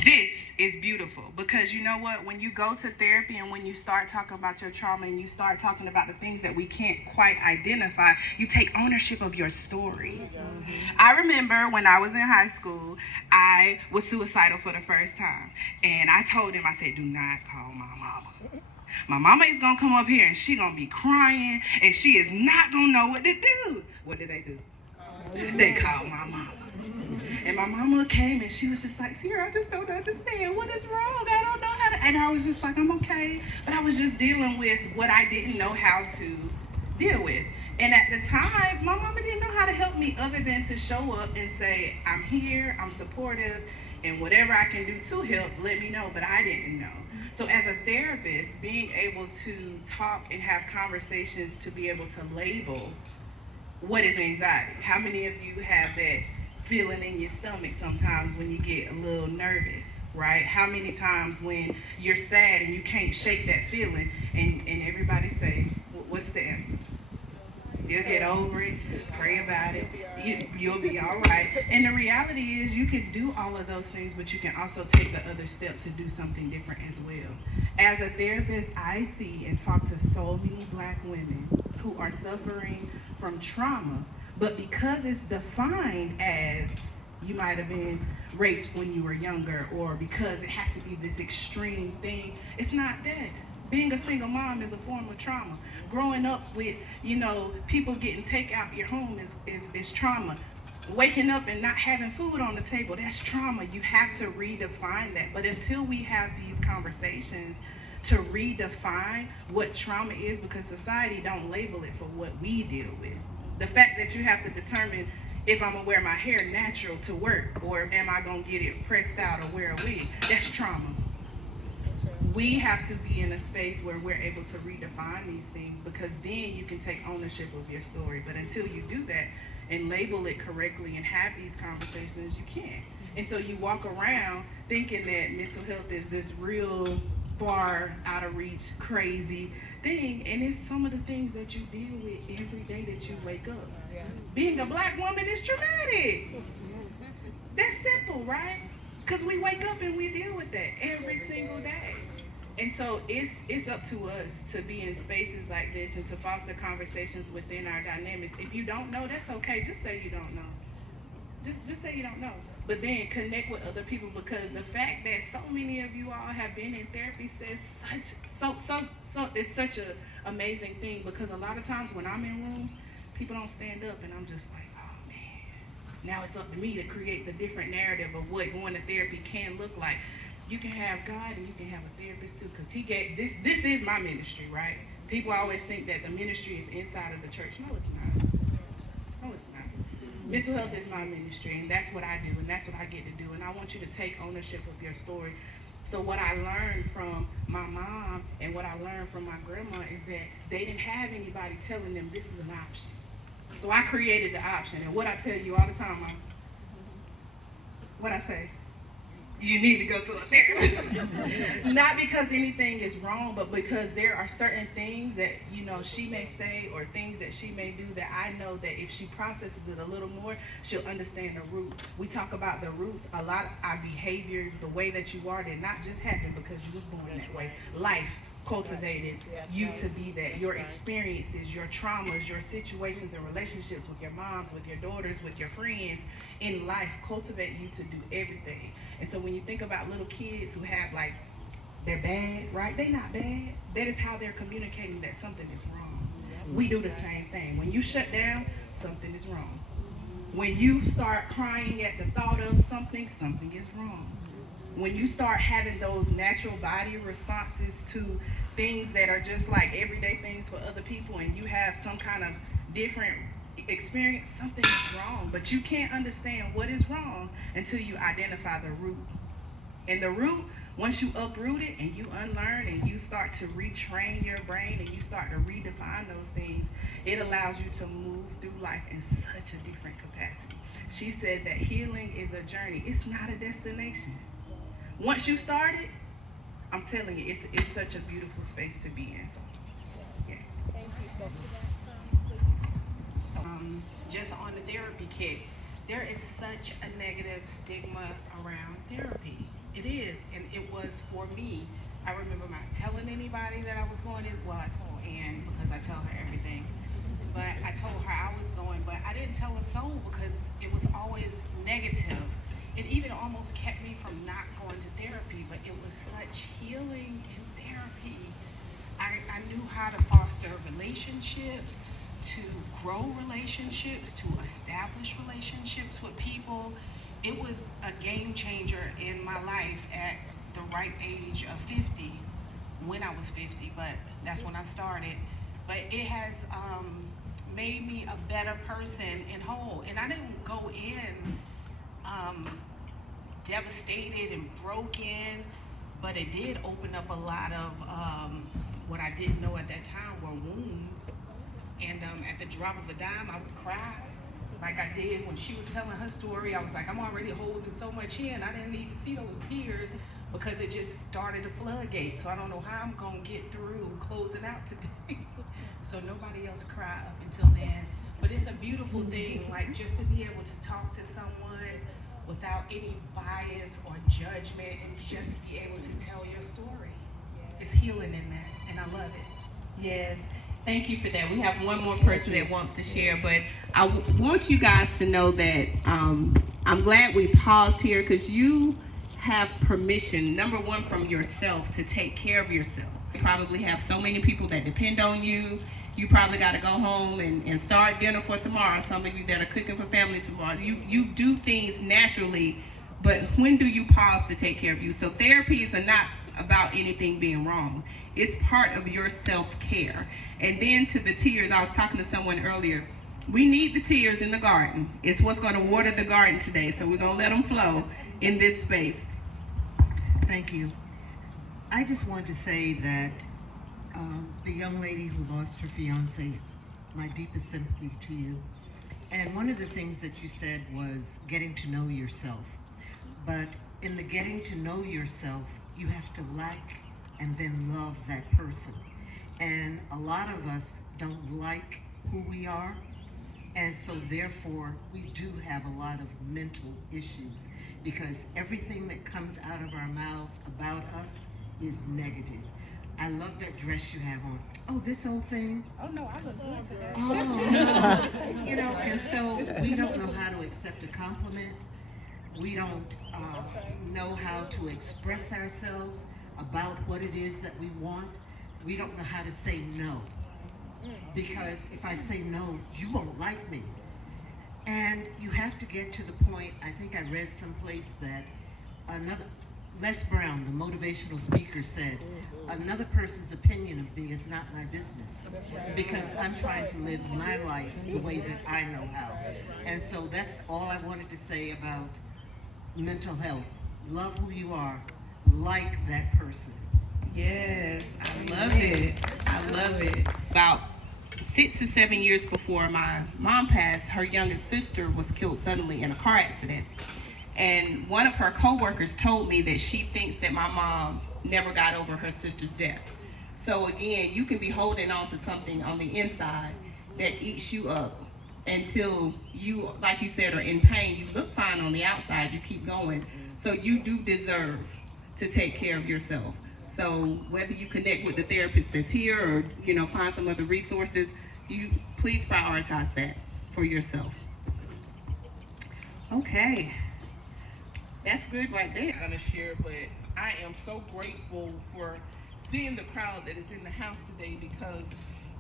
This is beautiful because you know what? When you go to therapy and when you start talking about your trauma and you start talking about the things that we can't quite identify, you take ownership of your story. I remember when I was in high school, I was suicidal for the first time, and I told him, I said, do not call my mama. My mama is gonna come up here and she gonna be crying and she is not gonna know what to do. What did they do? They called my mama. And my mama came and she was just like, Sierra, I just don't understand. What is wrong? I don't know how to. And I was just like, I'm okay. But I was just dealing with what I didn't know how to deal with. And at the time, my mama didn't know how to help me other than to show up and say, I'm here, I'm supportive, and whatever I can do to help, let me know. But I didn't know. So as a therapist, being able to talk and have conversations to be able to label what is anxiety. How many of you have that feeling in your stomach sometimes when you get a little nervous, right? How many times when you're sad and you can't shake that feeling and everybody say, what's the answer? You'll get over it, pray about it, you'll be all right. And the reality is you can do all of those things, but you can also take the other step to do something different as well. As a therapist, I see and talk to so many black women who are suffering from trauma, but because it's defined as you might have been raped when you were younger, or because it has to be this extreme thing, it's not that. Being a single mom is a form of trauma. Growing up with, people getting takeout your home is trauma. Waking up and not having food on the table, that's trauma. You have to redefine that. But until we have these conversations to redefine what trauma is, because society don't label it for what we deal with. The fact that you have to determine if I'm gonna wear my hair natural to work, or am I gonna get it pressed out or wear a wig, that's trauma. We have to be in a space where we're able to redefine these things, because then you can take ownership of your story. But until you do that and label it correctly and have these conversations, you can't. And so you walk around thinking that mental health is this real far out of reach, crazy thing, and it's some of the things that you deal with every day that you wake up. Being a black woman is traumatic. That's simple. know, right? Because we wake up and we deal with that every single day. And so it's up to us to be in spaces like this and to foster conversations within our dynamics. If you don't know, that's okay. Just say you don't know. Just say you don't know. But then connect with other people, because the fact that so many of you all have been in therapy says it's such a amazing thing, because a lot of times when I'm in rooms, people don't stand up and I'm just like, oh man, now it's up to me to create the different narrative of what going to therapy can look like. You can have God and you can have a therapist too, because he gave this is my ministry, right? People always think that the ministry is inside of the church. No, it's not. No, it's not. Mental health is my ministry, and that's what I do, and that's what I get to do. And I want you to take ownership of your story. So what I learned from my mom and what I learned from my grandma is that they didn't have anybody telling them this is an option. So I created the option. And what I tell you all the time, what I say? You need to go to a therapist. Not because anything is wrong, but because there are certain things that, you know, she may say or things that she may do that I know that if she processes it a little more, she'll understand the root. We talk about the roots. A lot of our behaviors, the way that you are, did not just happen because you was born that way. Life cultivated you to be that. Your experiences, your traumas, your situations and relationships with your moms, with your daughters, with your friends in life cultivate you to do everything. And so when you think about little kids who have, like, they're bad, right? They're not bad. That is how they're communicating that something is wrong. We do the same thing. When you shut down, something is wrong. When you start crying at the thought of something, something is wrong. When you start having those natural body responses to things that are just like everyday things for other people, and you have some kind of different experience, something is wrong. But you can't understand what is wrong until you identify the root. And the root, once you uproot it and you unlearn and you start to retrain your brain and you start to redefine those things, it allows you to move through life in such a different capacity. She said that healing is a journey. It's not a destination. Once you start it, I'm telling you, it's such a beautiful space to be in. So, yes. Thank you. Just on the therapy kick, there is such a negative stigma around therapy. It is, and it was for me. I remember not telling anybody that I was going in. Well, I told Ann because I tell her everything. But I told her I was going, but I didn't tell a soul because it was always negative. It even almost kept me from not going to therapy, but it was such healing in therapy. I knew how to foster relationships, to grow relationships, to establish relationships with people. It was a game changer in my life at the right age of 50, when I was 50, but that's when I started. But it has made me a better person and whole. And I didn't go in devastated and broken, but it did open up a lot of what I didn't know at that time were wounds. And at the drop of a dime, I would cry like I did when she was telling her story. I was like, I'm already holding so much in. I didn't need to see those tears because it just started a floodgate. So I don't know how I'm going to get through closing out today. So nobody else cried up until then. But it's a beautiful thing, like just to be able to talk to someone without any bias or judgment and just be able to tell your story. It's healing in that, and I love it. Yes. Thank you for that. We have one more person that wants to share, but I want you guys to know that I'm glad we paused here because you have permission, number one, from yourself to take care of yourself. You probably have so many people that depend on you. You probably got to go home and start dinner for tomorrow. Some of you that are cooking for family tomorrow. You do things naturally, but when do you pause to take care of you? So therapy is not about anything being wrong. It's part of your self-care. And then to the tears, I was talking to someone earlier. We need the tears in the garden. It's what's going to water the garden today. So we're going to let them flow in this space. Thank you. I just wanted to say that the young lady who lost her fiance, my deepest sympathy to you. And one of the things that you said was getting to know yourself. But in the getting to know yourself, you have to like and then love that person. And a lot of us don't like who we are, And so therefore, we do have a lot of mental issues because everything that comes out of our mouths about us is negative. I love that dress you have on. Oh, this old thing? Oh no, I look good today. Oh, no. You know, and so we don't know how to accept a compliment. We don't know how to express ourselves about what it is that we want. We don't know how to say no. Because if I say no, you won't like me. And you have to get to the point, I think I read someplace that Les Brown, the motivational speaker, said, another person's opinion of me is not my business, because I'm trying to live my life the way that I know how. And so that's all I wanted to say about mental health. Love who you are, like that person. Yes, I love it. I love it. About 6 to 7 years before my mom passed, her youngest sister was killed suddenly in a car accident. And one of her coworkers told me that she thinks that my mom never got over her sister's death. So again, you can be holding on to something on the inside that eats you up until you, like you said, are in pain. You look fine on the outside, you keep going. So you do deserve to take care of yourself. So whether you connect with the therapist that's here or, you know, find some other resources, you please prioritize that for yourself. Okay. That's good right there. I'm gonna share, but I am so grateful for seeing the crowd that is in the house today, because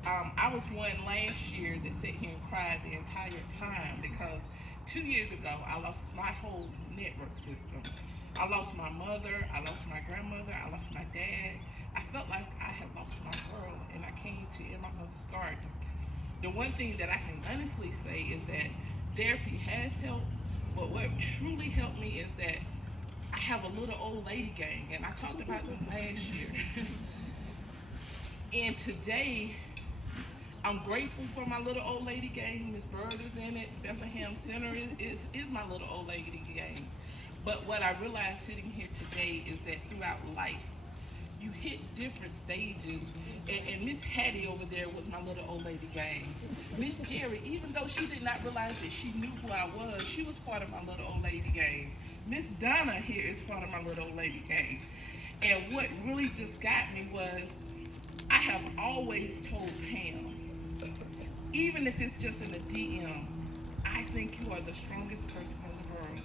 I was one last year that sat here and cried the entire time, because 2 years ago I lost my whole network system. I lost my mother, I lost my grandmother, I lost my dad. I felt like I had lost my world, and I came to In My Mother's Garden. The one thing that I can honestly say is that therapy has helped, but what truly helped me is that I have a little old lady gang, and I talked about them last year. And today, I'm grateful for my little old lady gang. Miss Bird is in it. Bethlehem Center is my little old lady gang. But what I realized sitting here today is that throughout life, you hit different stages. And Miss Hattie over there was my little old lady gang. Miss Jerry, even though she did not realize that she knew who I was, she was part of my little old lady gang. Miss Donna here is part of my little old lady gang. And what really just got me was, I have always told Pam, even if it's just in a DM, I think you are the strongest person in the world.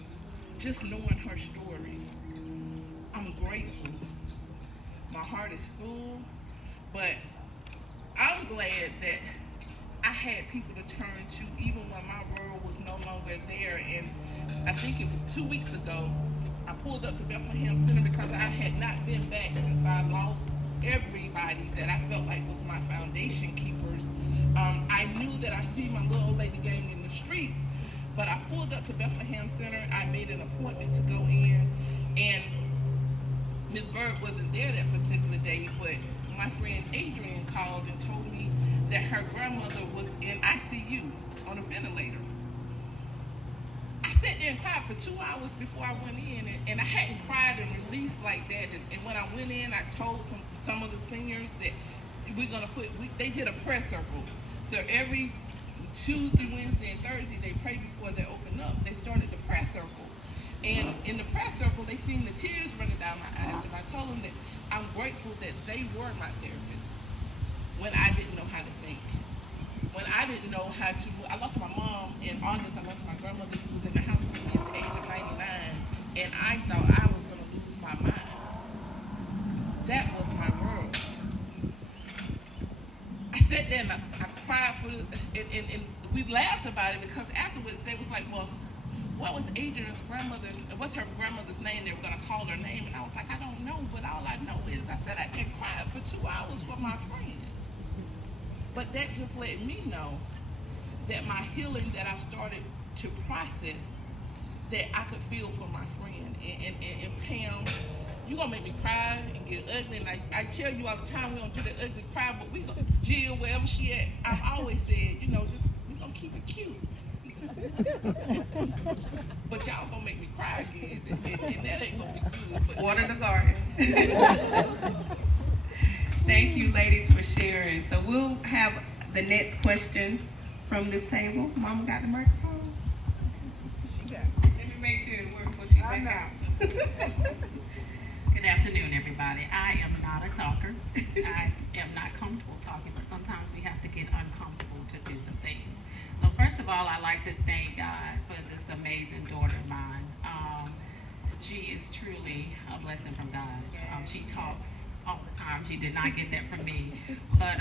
Just knowing her story, I'm grateful. My heart is full, but I'm glad that I had people to turn to even when my world was no longer there. And I think it was 2 weeks ago, I pulled up to Bethlehem Center because I had not been back since I lost everybody that I felt like was my foundation keepers. I knew that I see my little old lady gang in the streets, but I pulled up to Bethlehem Center. I made an appointment to go in, and Miss Bird wasn't there that particular day, but my friend Adrian called and told me that her grandmother was in ICU on a ventilator. I sat there and cried for 2 hours before I went in, and I hadn't cried and released like that. And when I went in, I told some of the seniors that we're gonna they did a prayer circle. So every Tuesday, Wednesday, and Thursday, they pray before they open up. They started the prayer circle. And in the prayer circle, they seen the tears running down my eyes. And I told them that I'm grateful that they were my therapists when I didn't know how to think. When I didn't know how to, I lost my mom in August. I lost my grandmother who was in the hospital at the age of 99. And I thought I was going to lose my mind. That was my world. I sat there and I cried and we laughed about it, because afterwards they was like, well, what was Adrian's grandmother's, what's her grandmother's name? They were going to call her name. And I was like, I don't know, but all I know is I said I can cry for 2 hours for my friend. But that just let me know that my healing that I've started to process, that I could feel for my friend. And Pam, you're going to make me cry and get ugly. And I tell you all the time, we don't do that ugly cry, but we go, Jill, wherever she at, I've always said, you know, just, we're going to keep it cute. But y'all gonna make me cry again, and that ain't gonna be good. But Water the garden. Thank you, ladies, for sharing. So we'll have the next question from this table. Mama got the microphone. She got Let me make sure it works before she I back know. out. Good afternoon, everybody. I am not a talker. I am not comfortable talking, but sometimes we have to get uncomfortable to do some things. So first of all, I'd like to thank God for this amazing daughter of mine. She is truly a blessing from God. She talks all the time. She did not get that from me, but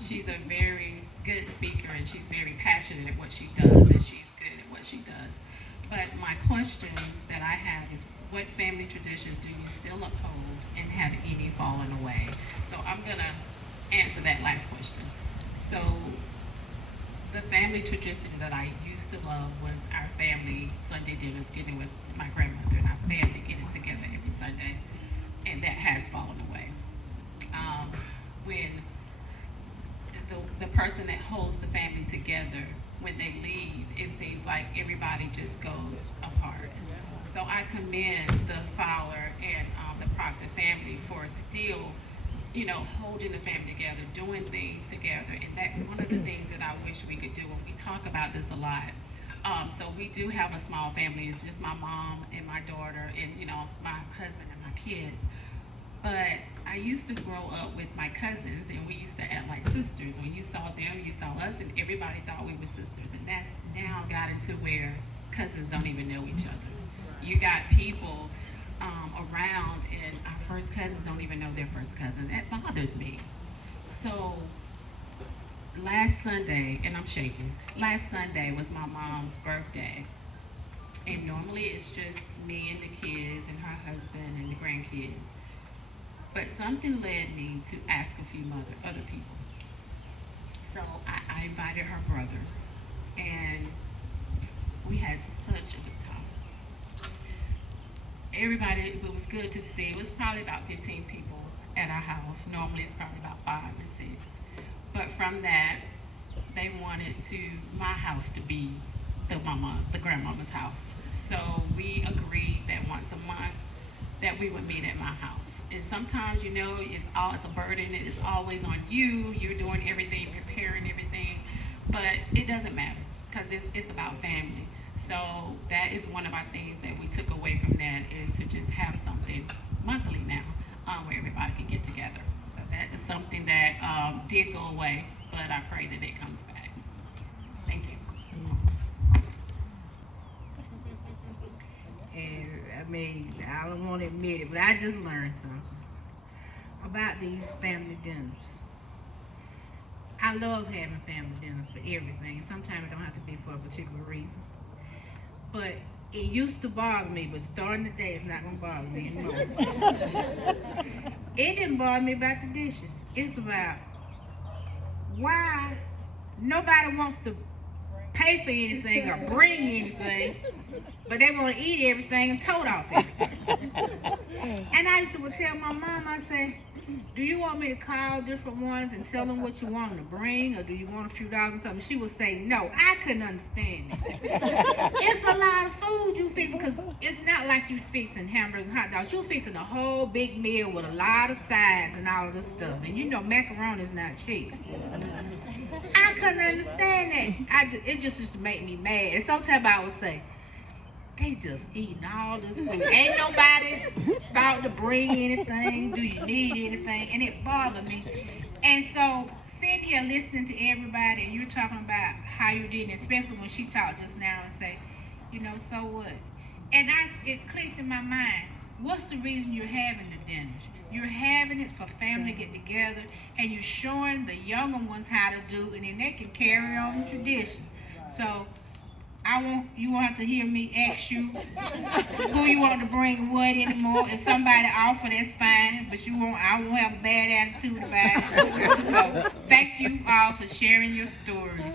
she's a very good speaker, and she's very passionate at what she does, and she's good at what she does. But my question that I have is, what family traditions do you still uphold, and have any fallen away? So I'm gonna answer that last question. So the family tradition that I used to love was our family Sunday dinners, getting with my grandmother and our family getting together every Sunday, and that has fallen away. When the person that holds the family together, when they leave, it seems like everybody just goes apart. So I commend the Fowler and the Proctor family for still, holding the family together, doing things together, and that's one of the things that I wish we could do. And we talk about this a lot. So we do have a small family. It's just my mom and my daughter, and my husband and my kids. But I used to grow up with my cousins, and we used to act like sisters. When you saw them, you saw us, and everybody thought we were sisters. And that's now got into where cousins don't even know each other. You got people around, and our first cousins don't even know their first cousin. That bothers me. So last Sunday, and I'm shaking, last Sunday was my mom's birthday. And normally it's just me and the kids and her husband and the grandkids. But something led me to ask a few other people. So I invited her brothers, and we had such a good time. Everybody, it was good to see. It was probably about 15 people at our house. Normally it's probably about 5 or 6. But from that, they wanted my house to be the grandmama's house. So we agreed that once a month that we would meet at my house. And sometimes, it's a burden. It's always on you. You're doing everything, preparing everything. But it doesn't matter, because it's about family. So that is one of our things that we took away from that, is to just have something monthly now where everybody can get together. So that is something that did go away, but I pray that it comes back. Thank you. And I don't want to admit it, but I just learned something about these family dinners. I love having family dinners for everything, and sometimes it don't have to be for a particular reason. But it used to bother me, but starting today, it's not going to bother me anymore. It didn't bother me about the dishes. It's about why nobody wants to pay for anything or bring anything, but they want to eat everything and tote off everything. And I used to tell my mom, I said, do you want me to call different ones and tell them what you want them to bring, or do you want a few dollars or something? She would say no. I couldn't understand that. It's a lot of food you fixing, because it's not like you fixing hamburgers and hot dogs. You're fixing a whole big meal with a lot of sides and all of this stuff. And macaroni is not cheap. I couldn't understand that. It just used to make me mad. And sometimes I would say, they just eating all this food. Ain't nobody thought to bring anything. Do you need anything? And it bothered me. And so sitting here listening to everybody, and you're talking about how you did, especially when she talked just now and say, so what? And it clicked in my mind, what's the reason you're having the dinners? You're having it for family to get together, and you're showing the younger ones how to do, and then they can carry on the tradition. So you won't have to hear me ask you who you want to bring what anymore. If somebody offer, that's fine, but I won't have a bad attitude about it. So thank you all for sharing your stories.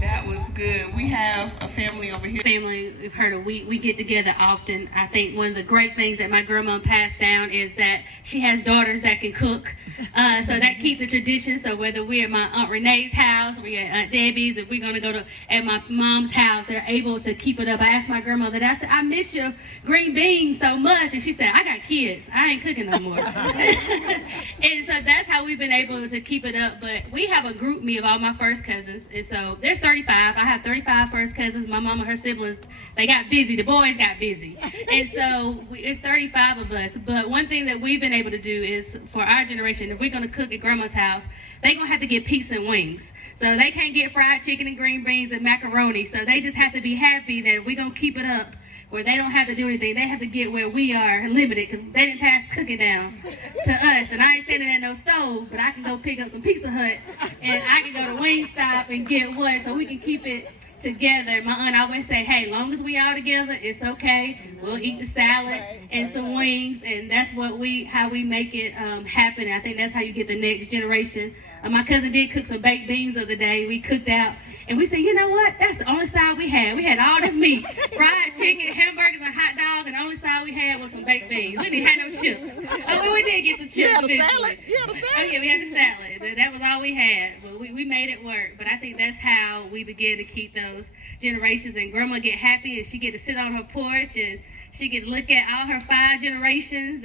That was good. We have a family over here. family, we've heard of, we get together often. I think one of the great things that my grandma passed down is that she has daughters that can cook. So that keeps the tradition. So whether we're at my Aunt Renee's house, we're at Aunt Debbie's, if we're going to go to at my mom's house, they're able to keep it up. I asked my grandmother, I said, I miss your green beans so much. And she said, I got kids. I ain't cooking no more. And so that's how we've been able to keep it up. But we have a group me of all my first cousins. And so there's 35. I have 35 first cousins. My mama, her siblings, they got busy. The boys got busy. And so it's 35 of us. But one thing that we've been able to do is for our generation, if we're going to cook at grandma's house, they're going to have to get pizza and wings. So they can't get fried chicken and green beans and macaroni. So they just have to be happy that if we're going to keep it up, where they don't have to do anything, they have to get where we are limited because they didn't pass cooking down to us. And I ain't standing at no stove, but I can go pick up some Pizza Hut and I can go to Wingstop and get one so we can keep it together. My aunt always say, hey, long as we all together, it's okay. We'll eat the salad and some wings, and that's how we make it happen. I think that's how you get the next generation. My cousin did cook some baked beans the other day. We cooked out, and we said, you know what? That's the only side we had. We had all this meat, fried chicken, hamburgers, and hot dog, and the only side we had was some baked beans. We didn't have no chips. Oh, we did get some chips. You had a eventually. salad? You had a salad? Oh, yeah, we had the salad. That was all we had, but we made it work. But I think that's how we begin to keep those generations, and grandma get happy, and she get to sit on her porch, and she get to look at all her 5 generations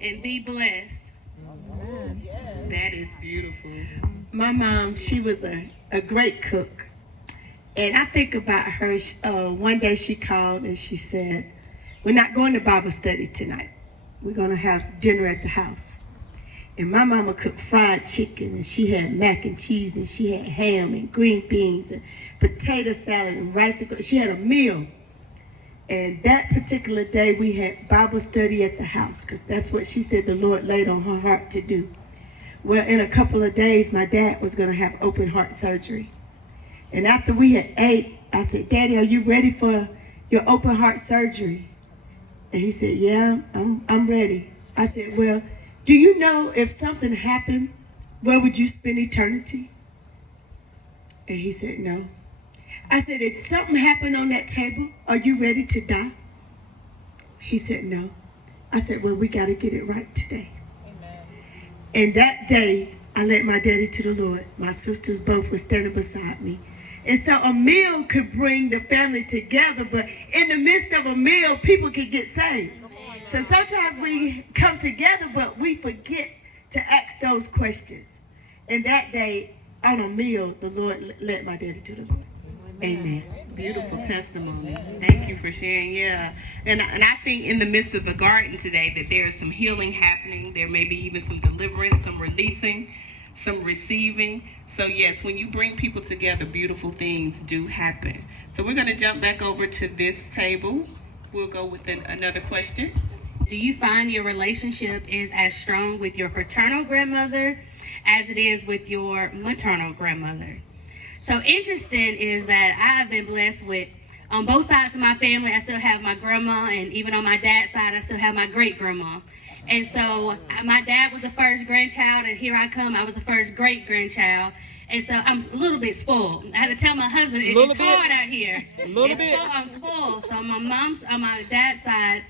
and be blessed. That is beautiful. My mom, she was a great cook. And I think about her, one day she called and she said, we're not going to Bible study tonight. We're going to have dinner at the house. And my mama cooked fried chicken, and she had mac and cheese, and she had ham and green beans and potato salad and rice. She had a meal. And that particular day we had Bible study at the house because that's what she said the Lord laid on her heart to do. Well, in a couple of days, my dad was going to have open heart surgery. And after we had ate, I said, Daddy, are you ready for your open heart surgery? And he said, yeah, I'm ready. I said, well, do you know if something happened, where would you spend eternity? And he said, no. I said, if something happened on that table, are you ready to die? He said, no. I said, well, we got to get it right today. And that day, I led my daddy to the Lord. My sisters both were standing beside me. And so a meal could bring the family together, but in the midst of a meal, people could get saved. So sometimes we come together, but we forget to ask those questions. And that day, on a meal, the Lord led my daddy to the Lord. Amen. Beautiful testimony. Thank you for sharing. Yeah. And I think in the midst of the garden today that there is some healing happening. There may be even some deliverance, some releasing, some receiving. So yes, when you bring people together, beautiful things do happen. So we're going to jump back over to this table. We'll go with another question. Do you find your relationship is as strong with your paternal grandmother as it is with your maternal grandmother? So interesting is that I've been blessed with, on both sides of my family, I still have my grandma, and even on my dad's side, I still have my great-grandma. And so my dad was the first grandchild, and here I come, I was the first great-grandchild. And so I'm a little bit spoiled. I had to tell my husband, it's hard out here. I'm spoiled. So on my dad's side,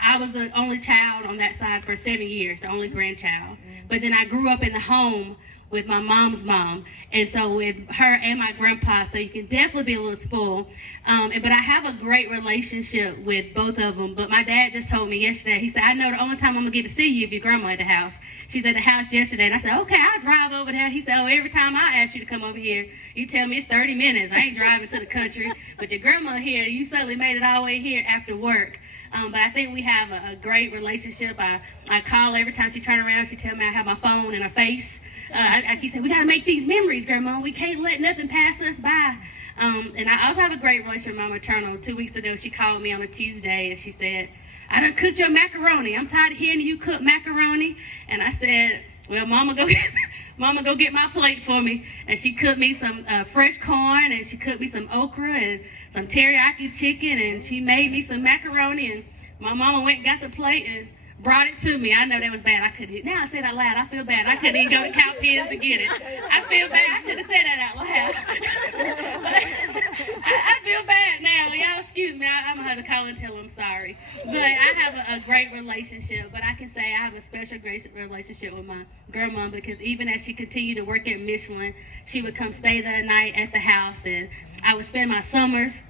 I was the only child on that side for 7 years, the only grandchild. But then I grew up in the home with my mom's mom, and so with her and my grandpa, so you can definitely be a little spoiled. But I have a great relationship with both of them. But my dad just told me yesterday, he said, I know the only time I'm gonna get to see you if your grandma at the house. She's at the house yesterday, and I said, okay, I'll drive over there. He said, oh, every time I ask you to come over here, you tell me it's 30 minutes. I ain't driving to the country, but your grandma here, you suddenly made it all the way here after work. But I think we have a great relationship. I call every time she turn around. She tell me I have my phone in her face. I keep saying, we got to make these memories, Grandma. We can't let nothing pass us by. And I also have a great relationship with my maternal. 2 weeks ago, she called me on a Tuesday, and she said, I done cooked your macaroni. I'm tired of hearing you cook macaroni. And I said, well, Mama, go get my plate for me. And she cooked me some fresh corn, and she cooked me some okra and some teriyaki chicken, and she made me some macaroni. And my mama went and got the plate and brought it to me. I know that was bad. I couldn't. Now I said out loud, I feel bad. I couldn't even go to Cowpens to get it. I feel bad. I should have said that out loud. I feel bad now. Y'all excuse me, I'm gonna have to call and tell her I'm sorry. But I have a great relationship. But I can say I have a special great relationship with my grandma, because even as she continued to work at Michelin, she would come stay that night at the house, and I would spend my summers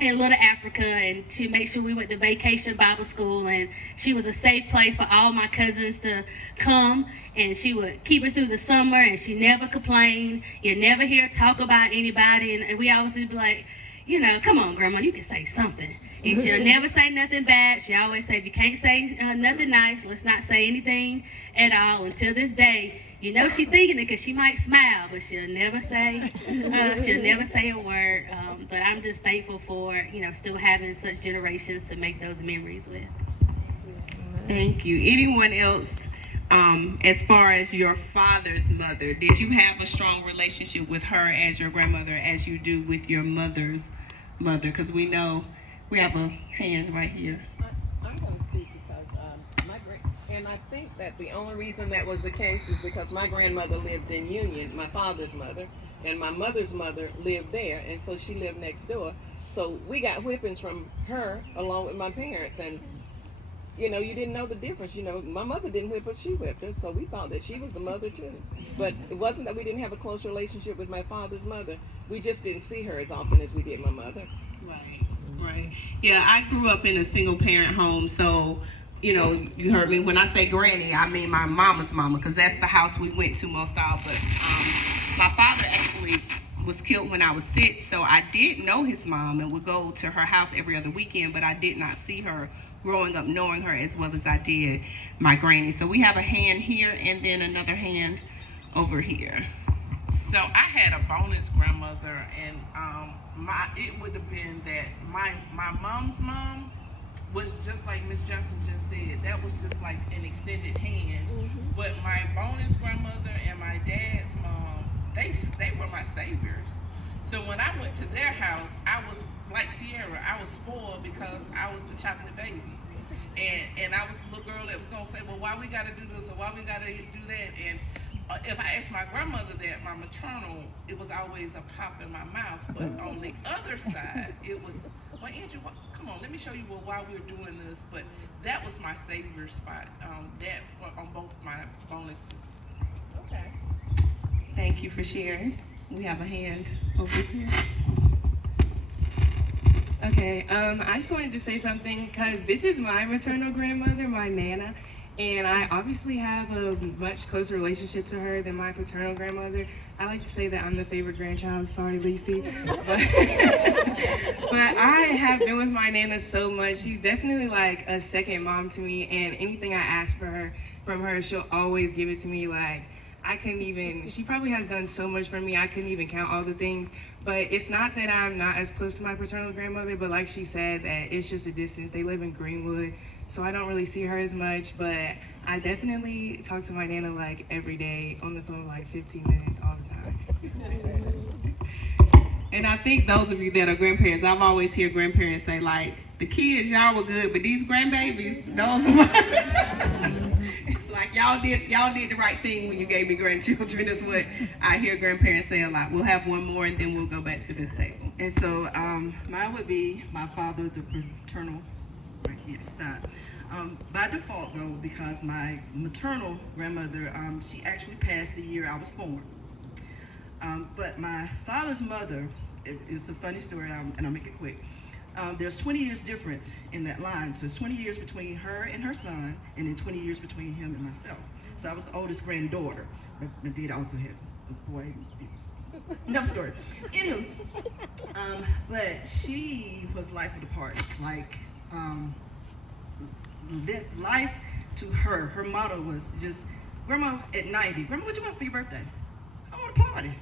in Little Africa, and to make sure we went to vacation Bible school, and she was a safe place for all my cousins to come, and she would keep us through the summer, and she never complained. You never hear her talk about anybody, and we always would be like, you know, come on, Grandma, you can say something. And she'll never say nothing bad. She always say, if you can't say nothing nice, let's not say anything at all. Until this day, you know she's thinking it because she might smile, but she'll never say a word. But I'm just thankful for, you know, still having such generations to make those memories with. Thank you. Anyone else, as far as your father's mother, did you have a strong relationship with her as your grandmother as you do with your mother's mother? Because we know we have a hand right here. I'm going to speak because and I think that the only reason that was the case is because my grandmother lived in Union, my father's mother, and my mother's mother lived there, and so she lived next door. So we got whippings from her along with my parents, and you know, you didn't know the difference. You know, my mother didn't whip us, she whipped us, so we thought that she was the mother too. But it wasn't that we didn't have a close relationship with my father's mother. We just didn't see her as often as we did my mother. Right. Yeah, I grew up in a single parent home, so, you know, you heard me when I say granny, I mean my mama's mama, because that's the house we went to most of. But my father actually was killed when I was 6, so I did know his mom and would go to her house every other weekend, but I did not see her growing up knowing her as well as I did my granny. So we have a hand here and then another hand over here. So I had a bonus grandmother, and it would have been that my mom's mom was just like Miss Johnson just said. That was just like an extended hand. But my bonus grandmother and my dad's mom, they were my saviors. So when I went to their house, I was like Sierra. I was spoiled because I was the chocolate baby. And I was the little girl that was going to say, well, why we got to do this or why we got to do that? And if I asked my grandmother that, my maternal, it was always a pop in my mouth. But on the other side, it was, well, Andrew, come on, let me show you why we're doing this. But that was my savior spot, on both my bonuses. Okay. Thank you for sharing. We have a hand over here. Okay, I just wanted to say something because this is my maternal grandmother, my Nana, and I obviously have a much closer relationship to her than my paternal grandmother. I like to say that I'm the favorite grandchild, sorry Lacey, but I have been with my Nana so much. She's definitely like a second mom to me, and anything I ask from her, she'll always give it to me. Like, she probably has done so much for me, I couldn't even count all the things. But it's not that I'm not as close to my paternal grandmother, but like she said, that it's just a distance. They live in Greenwood, so I don't really see her as much. But I definitely talk to my Nana like every day on the phone, like 15 minutes all the time. And I think those of you that are grandparents, I've always heard grandparents say, like, the kids, y'all were good, but these grandbabies, those are mine. Like, y'all did the right thing when you gave me grandchildren, is what I hear grandparents say a lot. We'll have one more and then we'll go back to this table. And so mine would be my father, the paternal right here side. By default though, because my maternal grandmother, she actually passed the year I was born. But my father's mother, it's a funny story, and I'll make it quick. There's 20 years difference in that line. So it's 20 years between her and her son, and then 20 years between him and myself. So I was the oldest granddaughter. But my dad also had a boy. Enough story. Anyway, but she was life of the party. Like, life to her. Her motto was just, Grandma at 90, Grandma, what you want for your birthday? I want a party.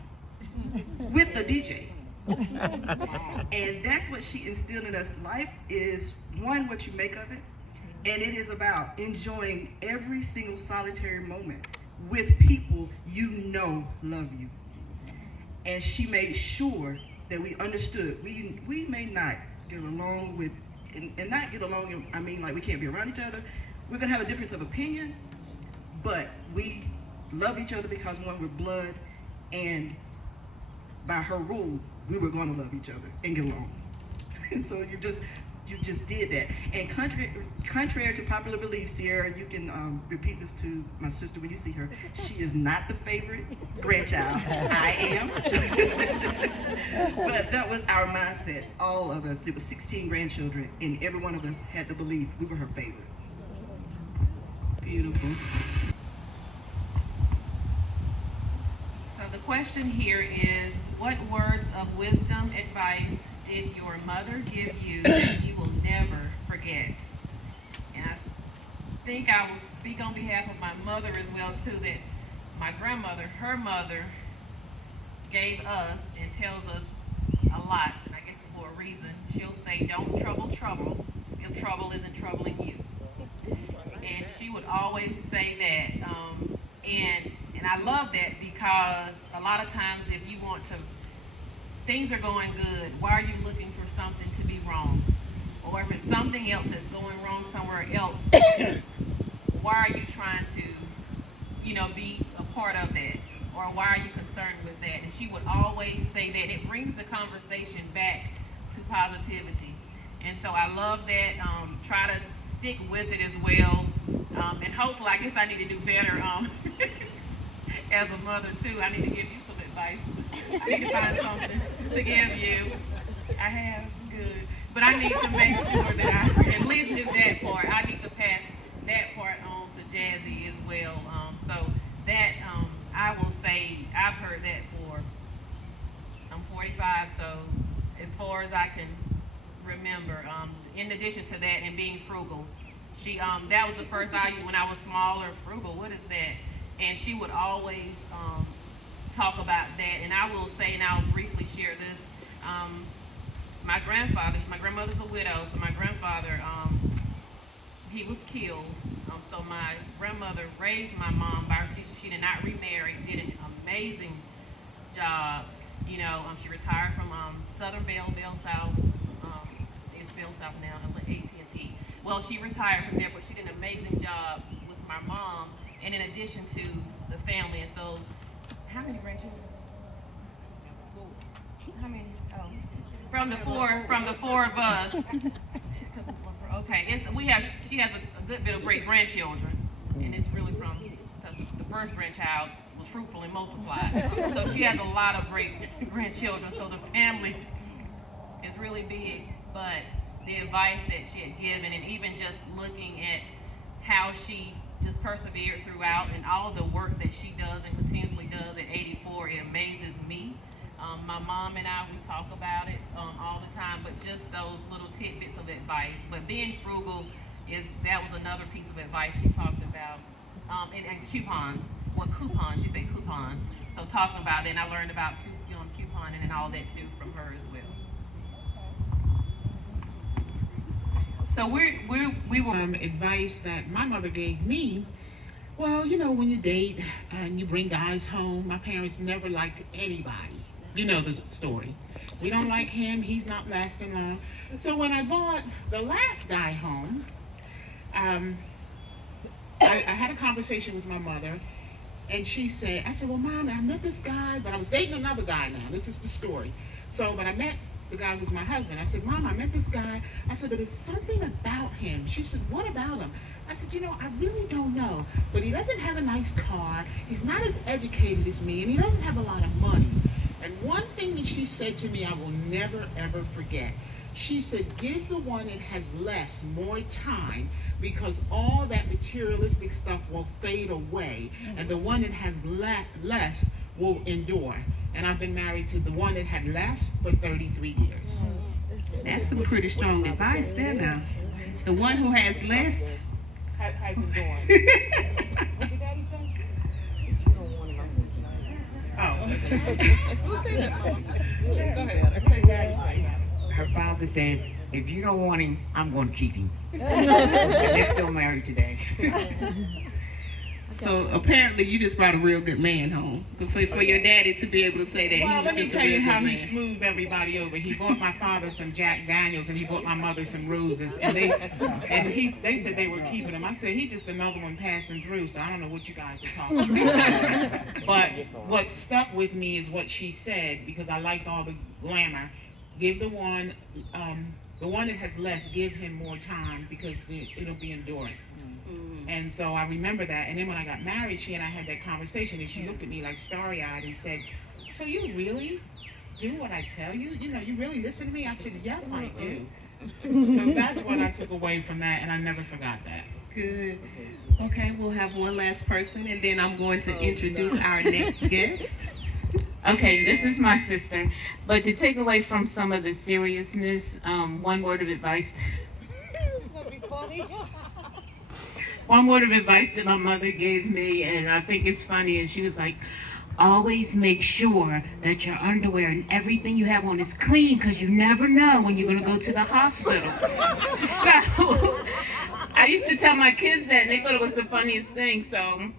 With the DJ. And that's what she instilled in us. Life is, one, what you make of it, and it is about enjoying every single solitary moment with people you know love you. And she made sure that we understood we may not get along with, and not get along, I mean like we can't be around each other. We're gonna have a difference of opinion, but we love each other because, one, we're blood, and by her rule, we were going to love each other and get along. So you just did that. And contrary to popular belief, Sierra, you can repeat this to my sister when you see her. She is not the favorite grandchild. I am. But that was our mindset, all of us. It was 16 grandchildren, and every one of us had to believe we were her favorite. Beautiful. So the question here is, what words of wisdom, advice did your mother give you that you will never forget? And I think I will speak on behalf of my mother as well too, that my grandmother, her mother, gave us and tells us a lot, and I guess it's for a reason. She'll say, don't trouble trouble if trouble isn't troubling you. And she would always say that, and I love that, because a lot of times if you want to, things are going good, why are you looking for something to be wrong? Or if it's something else that's going wrong somewhere else, why are you trying to, be a part of that? Or why are you concerned with that? And she would always say that. It brings the conversation back to positivity. And so I love that. Try to stick with it as well. And hopefully, I guess I need to do better as a mother too. I need to give you some advice. I need to find something to give you. I have, good. But I need to make sure that I at least do that part. I need to pass that part on to Jazzy as well. So that, I will say, I've heard that I'm 45, so as far as I can remember. In addition to that, and being frugal, she that was the first I when I was smaller. Frugal, what is that? And she would always talk about that. And I will say, and I'll briefly share this. My grandmother's a widow, so my grandfather, he was killed. So my grandmother raised my mom by herself. She did not remarry, did an amazing job. She retired from Southern Bell South. It's Bell South now, AT&T. Well, she retired from there, but she did an amazing job with my mom, and in addition to the family. And so, how many grandchildren? How many? Oh, from the four of us. Okay, she has a good bit of great grandchildren, and it's really from the first grandchild was fruitful and multiplied. So she has a lot of great grandchildren. So the family is really big. But the advice that she had given, and even just looking at how she just persevered throughout, and all the work that she does and continuously does at 84, it amazes me. My mom and I, we talk about it all the time, but just those little tidbits of advice. But being frugal that was another piece of advice she talked about. And coupons. Well, coupons, she said coupons. So talking about that, and I learned about couponing and all that too from her as well. So we were advice that my mother gave me. Well, when you date and you bring guys home, my parents never liked anybody. You know the story. We don't like him, he's not lasting long. So when I brought the last guy home, I had a conversation with my mother, and I said, well, Mom, I met this guy, but I was dating another guy now. This is the story. So when I met the guy who's my husband, I said, Mom, I met this guy. I said, but there's something about him. She said, what about him? I said, I really don't know, but he doesn't have a nice car. He's not as educated as me, and he doesn't have a lot of money. And one thing that she said to me, I will never, ever forget. She said, give the one that has less more time, because all that materialistic stuff will fade away, and the one that has less will endure. And I've been married to the one that had less for 33 years. That's some pretty strong advice there now. The one who has less has endured. Her father said, if you don't want him, I'm going to keep him. And they're still married today. So apparently you just brought a real good man home. For your daddy to be able to say that. Well, let me tell you how he smoothed everybody over. He bought my father some Jack Daniels, and he bought my mother some roses. And they said they were keeping him. I said, he's just another one passing through, so I don't know what you guys are talking about. But what stuck with me is what she said, because I liked all the glamour. give the one that has less, give him more time because it'll be endurance. And so I remember that. And then when I got married, she and I had that conversation, and she looked at me like starry-eyed and said, "So you really do what I tell you? You know, you really listen to me?" I said, "Yes, I do." So that's what I took away from that, and I never forgot that. Good. Okay, we'll have one last person, and then I'm going to introduce our next guest. Okay, this is my sister. But to take away from some of the seriousness, one word of advice. One word of advice that my mother gave me, and I think it's funny, and she was like, always make sure that your underwear and everything you have on is clean, because you never know when you're going to go to the hospital. So I used to tell my kids that, and they thought it was the funniest thing. So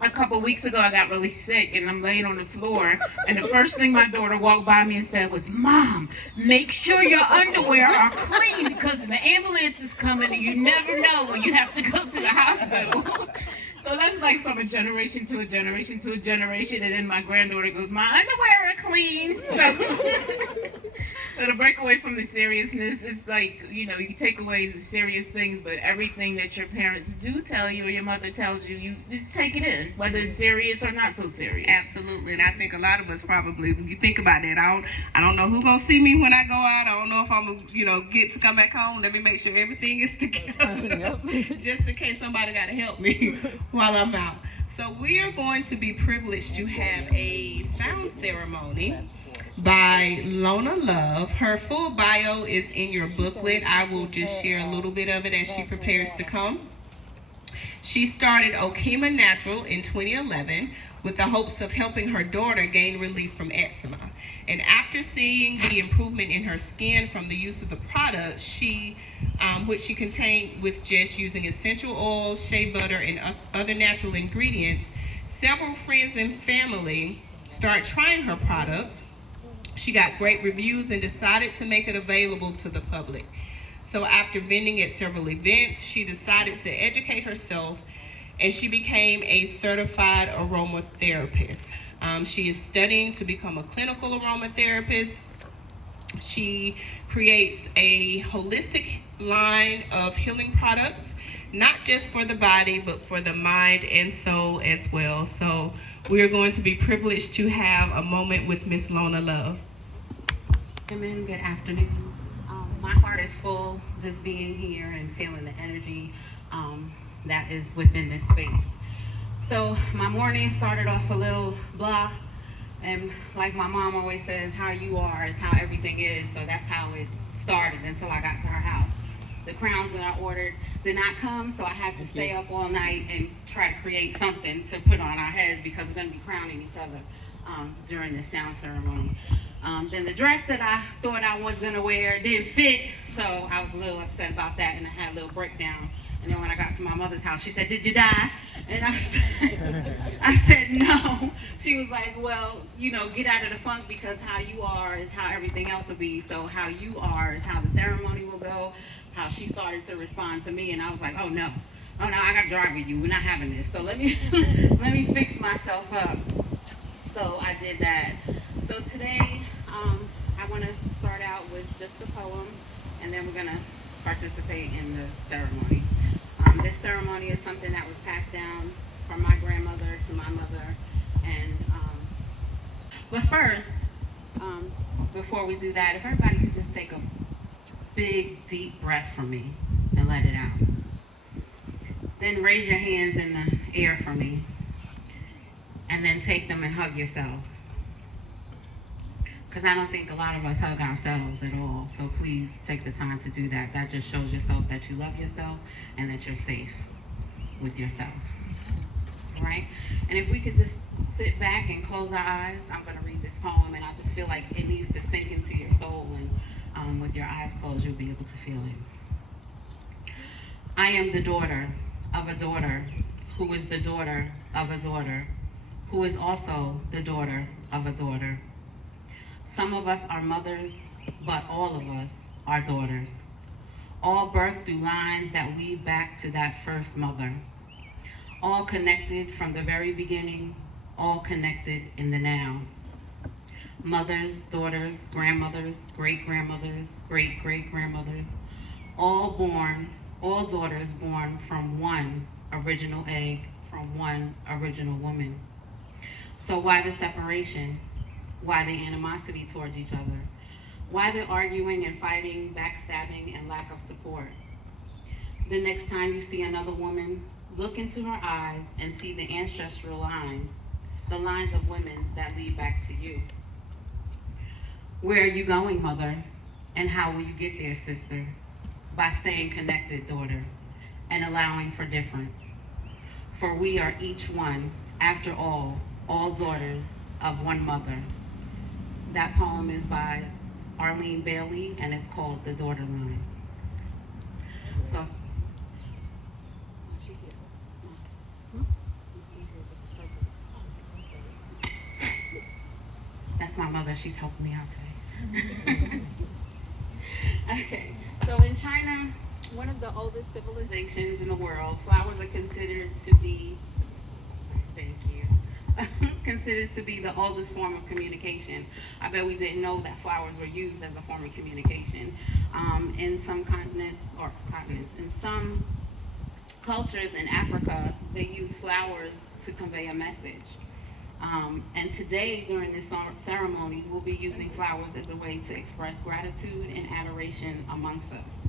a couple weeks ago, I got really sick, and I'm laying on the floor, and the first thing my daughter walked by me and said was, "Mom, make sure your underwear are clean, because the ambulance is coming, and you never know when you have to go to the hospital." So that's like from a generation to a generation to a generation, and then my granddaughter goes, "My underwear are clean." So to break away from the seriousness, it's like, you know, you take away the serious things, but everything that your parents do tell you or your mother tells you, you just take it in, whether it's serious or not so serious. Absolutely, and I think a lot of us probably, when you think about that, I don't know who's gonna see me when I go out. I don't know if I'm gonna, get to come back home. Let me make sure everything is together, just in case somebody gotta help me while I'm out. So we are going to be privileged to have a sound ceremony by Lona Love. Her full bio is in your booklet. I will just share a little bit of it as she prepares to come. She started Okima Natural in 2011 with the hopes of helping her daughter gain relief from eczema. And after seeing the improvement in her skin from the use of the product, which she contained with just using essential oils, shea butter, and other natural ingredients, several friends and family started trying her products. She got great reviews and decided to make it available to the public. So after vending at several events, she decided to educate herself, and she became a certified aromatherapist. She is studying to become a clinical aromatherapist. She creates a holistic line of healing products, not just for the body, but for the mind and soul as well. So we're going to be privileged to have a moment with Miss Lona Love. Good afternoon. My heart is full just being here and feeling the energy that is within this space. So my morning started off a little blah, and like my mom always says, how you are is how everything is. So that's how it started until I got to her house. The crowns that I ordered did not come, so I had to stay up all night and try to create something to put on our heads, because we're going to be crowning each other during this sound ceremony. Then the dress that I thought I was going to wear didn't fit, so I was a little upset about that, and I had a little breakdown. And then when I got to my mother's house, she said, "Did you die?" And I said, "No." She was like, "Well, get out of the funk, because how you are is how everything else will be. So how you are is how the ceremony will go." How she started to respond to me, and I was like, "Oh no, I got to drive with you. We're not having this. So let me fix myself up." So I did that. So today, I want to start out with just a poem, and then we're going to participate in the ceremony. This ceremony is something that was passed down from my grandmother to my mother. But first, before we do that, if everybody could just take a big, deep breath for me and let it out. Then raise your hands in the air for me, and then take them and hug yourselves. Because I don't think a lot of us hug ourselves at all. So please take the time to do that. That just shows yourself that you love yourself and that you're safe with yourself. All right? And if we could just sit back and close our eyes, I'm going to read this poem, and I just feel like it needs to sink into your soul, and with your eyes closed, you'll be able to feel it. I am the daughter of a daughter who is the daughter of a daughter who is also the daughter of a daughter. Some of us are mothers, but all of us are daughters. All birthed through lines that weave back to that first mother. All connected from the very beginning, all connected in the now. mothers, daughters, grandmothers, great-grandmothers, great-great-grandmothers, all daughters born from one original egg, from one original woman. So why the separation? Why the animosity towards each other? Why the arguing and fighting, backstabbing, and lack of support? The next time you see another woman, look into her eyes and see the ancestral lines, the lines of women that lead back to you. Where are you going, mother? And how will you get there, sister? By staying connected, daughter, and allowing for difference. For we are each one, after all daughters of one mother. That poem is by Arlene Bailey, and it's called The Daughter Line. So, that's my mother. She's helping me out today. Okay, so in China, one of the oldest civilizations in the world, flowers are considered to be, thank you, considered to be the oldest form of communication. I bet we didn't know that flowers were used as a form of communication. In some in some cultures in Africa, they use flowers to convey a message. And today, during this ceremony, we'll be using flowers as a way to express gratitude and adoration amongst us.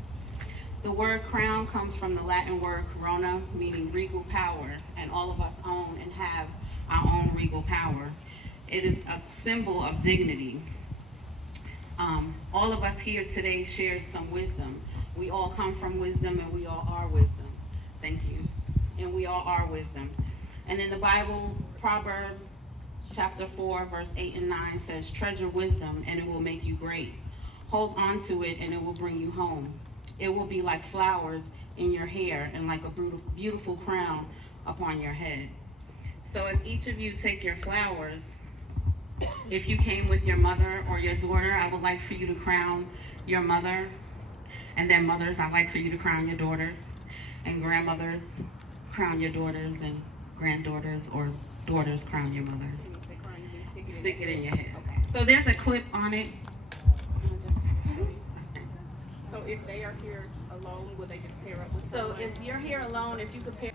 The word crown comes from the Latin word corona, meaning regal power, and all of us own and have our own regal power. It is a symbol of dignity. All of us here today shared some wisdom. We all come from wisdom, and we all are wisdom. Thank you. And we all are wisdom. And in the Bible, Proverbs chapter 4, verse 8 and 9 says, treasure wisdom, and it will make you great. Hold on to it, and it will bring you home. It will be like flowers in your hair and like a beautiful crown upon your head. So as each of you take your flowers, if you came with your mother or your daughter, I would like for you to crown your mother. And then mothers, I'd like for you to crown your daughters. And grandmothers, crown your daughters. And granddaughters or daughters, crown your mothers. Stick it in your head. Okay. So there's a clip on it. So if they are here alone, will they just pair up with So someone? if you're here alone, if you could pair.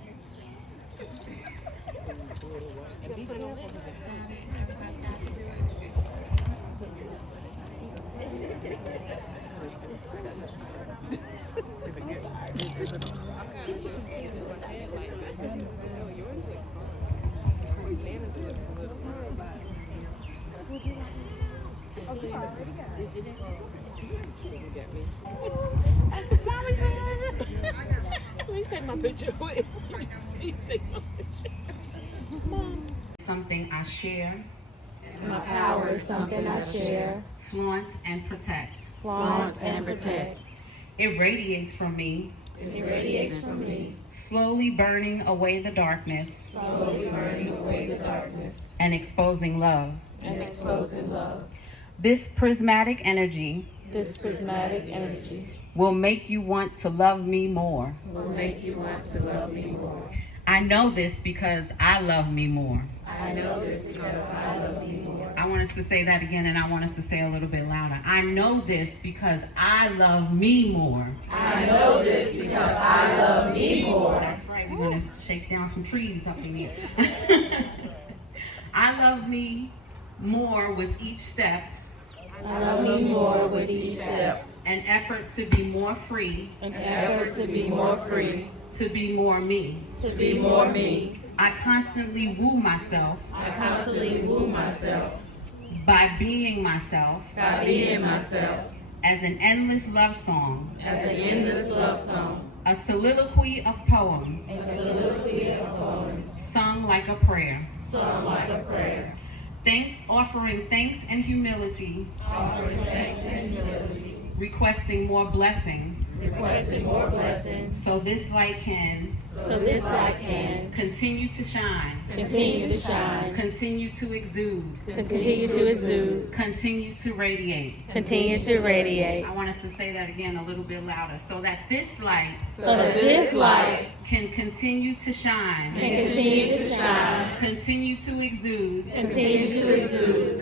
Something I share. My power is something I share. Flaunt and protect. Flaunt and protect. It radiates from me. It radiates from me. Slowly burning away the darkness. Slowly burning away the darkness. And exposing love. And exposing love. This prismatic energy. This prismatic energy. Will make you want to love me more. Will make you want to love me more. I know this because I love me more. I know this because I love you more. I want us to say that again, and I want us to say a little bit louder. I know this because I love me more. I know this because I love me more. That's right. We're going to shake down some trees up in here. I love me more with each step. I love me more with each step. An effort to be more free. An effort to be more free. To be more me. To be more me. I constantly woo myself. I constantly woo myself. By being myself. By being myself. As an endless love song. As an endless love song. A soliloquy of poems. A soliloquy of poems. Sung like a prayer. Sung like a prayer. Offering thanks and humility. Offering thanks and humility. Requesting more blessings. requesting more blessings, so this light can continue to shine, continue to exude, continue to radiate. I want us to say that again a little bit louder, so that this light can continue to shine, continue to exude,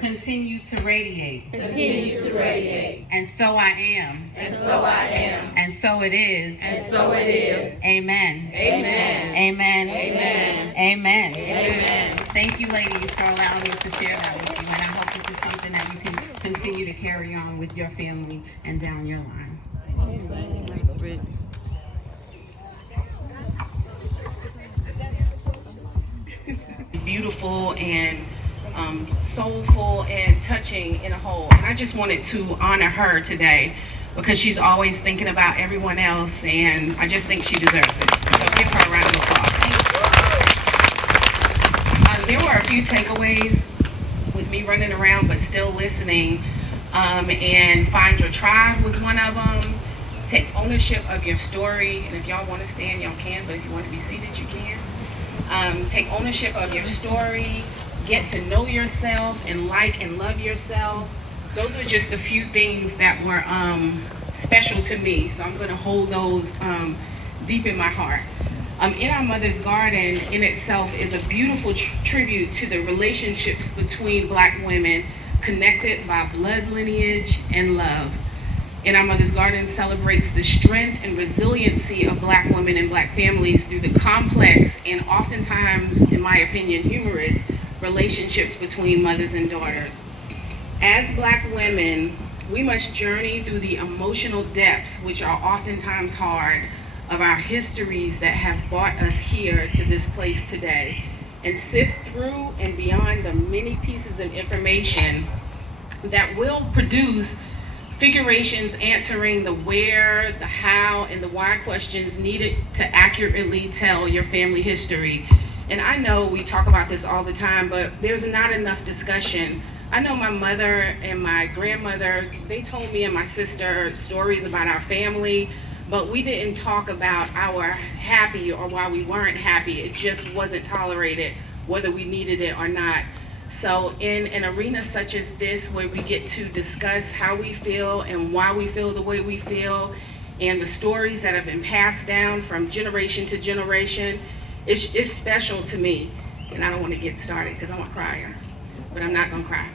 continue to radiate. And so I am, and so it is, Amen. Amen. Amen. Thank you, ladies, for allowing me to share that with you, and I hope this is something that you can continue to carry on with your family and down your line. Beautiful and soulful and touching in a whole. And I just wanted to honor her today because she's always thinking about everyone else, and I just think she deserves it. So give her a round of applause. There were a few takeaways with me running around but still listening, and find your tribe was one of them. Take ownership of your story, and if y'all want to stand, y'all can, but if you want to be seated, you can. Take ownership of your story, get to know yourself and like and love yourself. Those are just a few things that were special to me, so I'm going to hold those deep in my heart. In Our Mother's Garden in itself is a beautiful tribute to the relationships between Black women connected by blood lineage and love. In Our Mother's Garden celebrates the strength and resiliency of Black women and Black families through the complex and oftentimes, in my opinion, humorous relationships between mothers and daughters. As Black women, we must journey through the emotional depths, which are oftentimes hard, of our histories that have brought us here to this place today, and sift through and beyond the many pieces of information that will produce figurations answering the where, the how, and the why questions needed to accurately tell your family history. And I know we talk about this all the time, but there's not enough discussion. I know my mother and my grandmother, they told me and my sister stories about our family, but we didn't talk about our happy or why we weren't happy. It just wasn't tolerated, whether we needed it or not. So in an arena such as this, where we get to discuss how we feel and why we feel the way we feel, and the stories that have been passed down from generation to generation, it's special to me. And I don't want to get started because I'm a crier, but I'm not going to cry.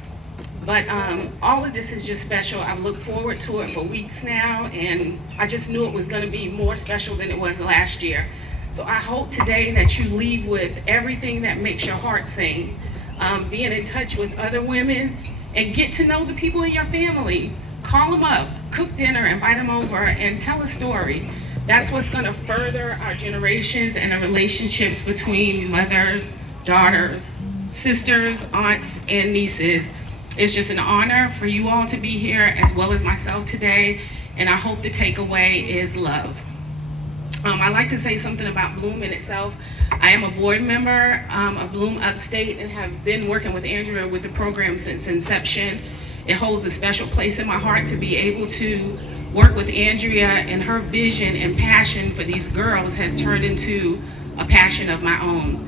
But all of this is just special. I've looked forward to it for weeks now, and I just knew it was going to be more special than it was last year. So I hope today that you leave with everything that makes your heart sing, being in touch with other women, and get to know the people in your family. Call them up, cook dinner, invite them over, and tell a story. That's what's going to further our generations and the relationships between mothers, daughters, sisters, aunts, and nieces. It's just an honor for you all to be here, as well as myself today, and I hope the takeaway is love. I'd like to say something about Bloom in itself. I am a board member of Bloom Upstate and have been working with Andrea with the program since inception. It holds a special place in my heart to be able to work with Andrea, and her vision and passion for these girls has turned into a passion of my own.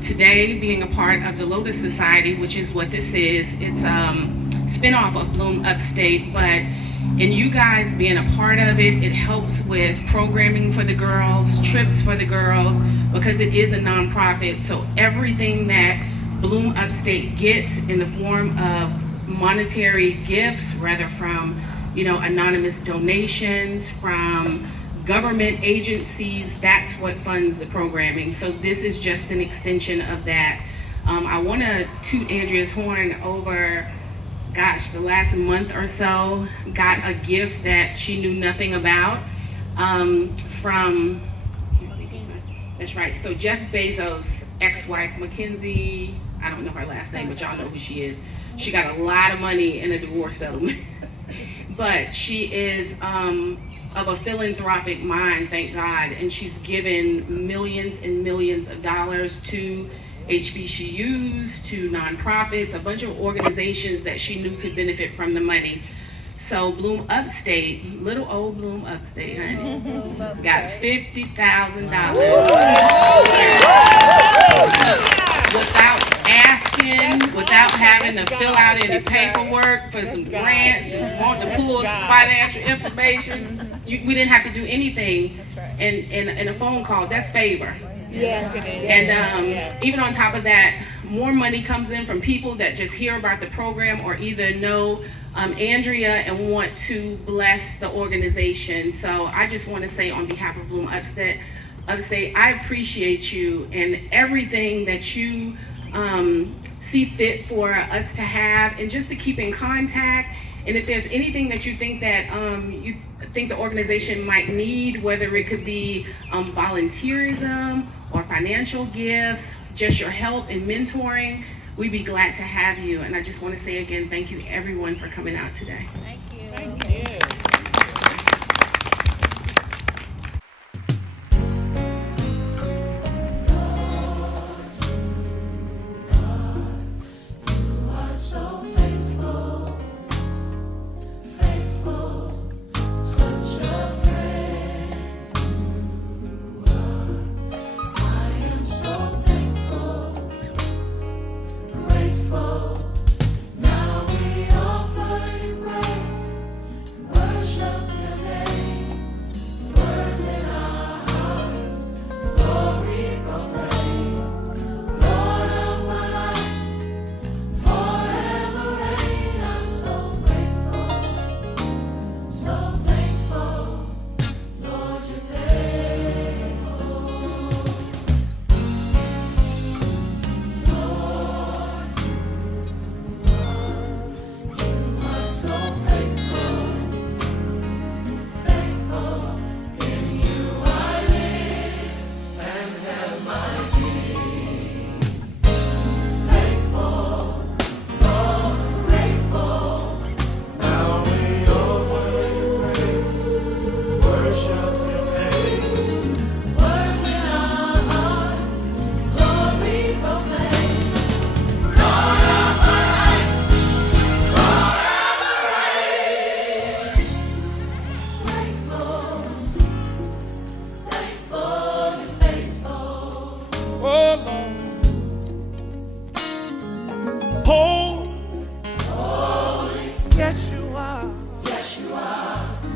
Today, being a part of the Lotus Society, which is what this is, it's a spinoff of Bloom Upstate, but in you guys being a part of it, it helps with programming for the girls, trips for the girls, because it is a nonprofit. So everything that Bloom Upstate gets in the form of monetary gifts, rather from, anonymous donations, from government agencies, that's what funds the programming. So this is just an extension of that. I want to toot Andrea's horn over, the last month or so, got a gift that she knew nothing about from, that's right, so Jeff Bezos' ex-wife, Mackenzie, I don't know her last name, but y'all know who she is. She got a lot of money in a divorce settlement. But she is of a philanthropic mind, thank God, and she's given millions and millions of dollars to HBCUs, to nonprofits, a bunch of organizations that she knew could benefit from the money. So Bloom Upstate, little old Bloom Upstate, honey, got $50,000 without asking, without having to fill out any paperwork for some grants and want to pull some financial information. We didn't have to do anything in a phone call. That's favor. Yes. And even on top of that, more money comes in from people that just hear about the program or either know Andrea and want to bless the organization. So I just want to say on behalf of Bloom Upstate, I appreciate you and everything that you see fit for us to have, and just to keep in contact. And if there's anything that you think that you think the organization might need, whether it could be volunteerism or financial gifts, just your help and mentoring, we'd be glad to have you. And I just want to say again, thank you everyone for coming out today. Thank you. Thank you.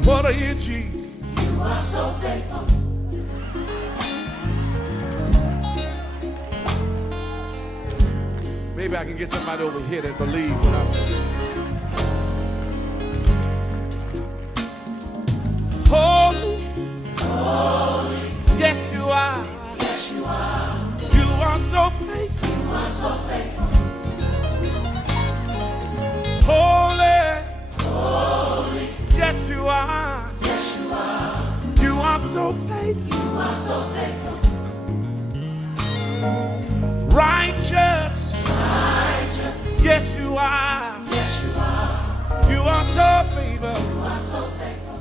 What are you, Jesus? You are so faithful. Maybe I can get somebody over here that believes what I'm doing. Holy, holy, yes you are. Yes you are. You are so faithful. You are so faithful. Holy, holy, yes you are. Yes you are. You are so faithful. You are so faithful. Righteous, righteous, yes you are. Yes you are. You are so faithful. You are so faithful.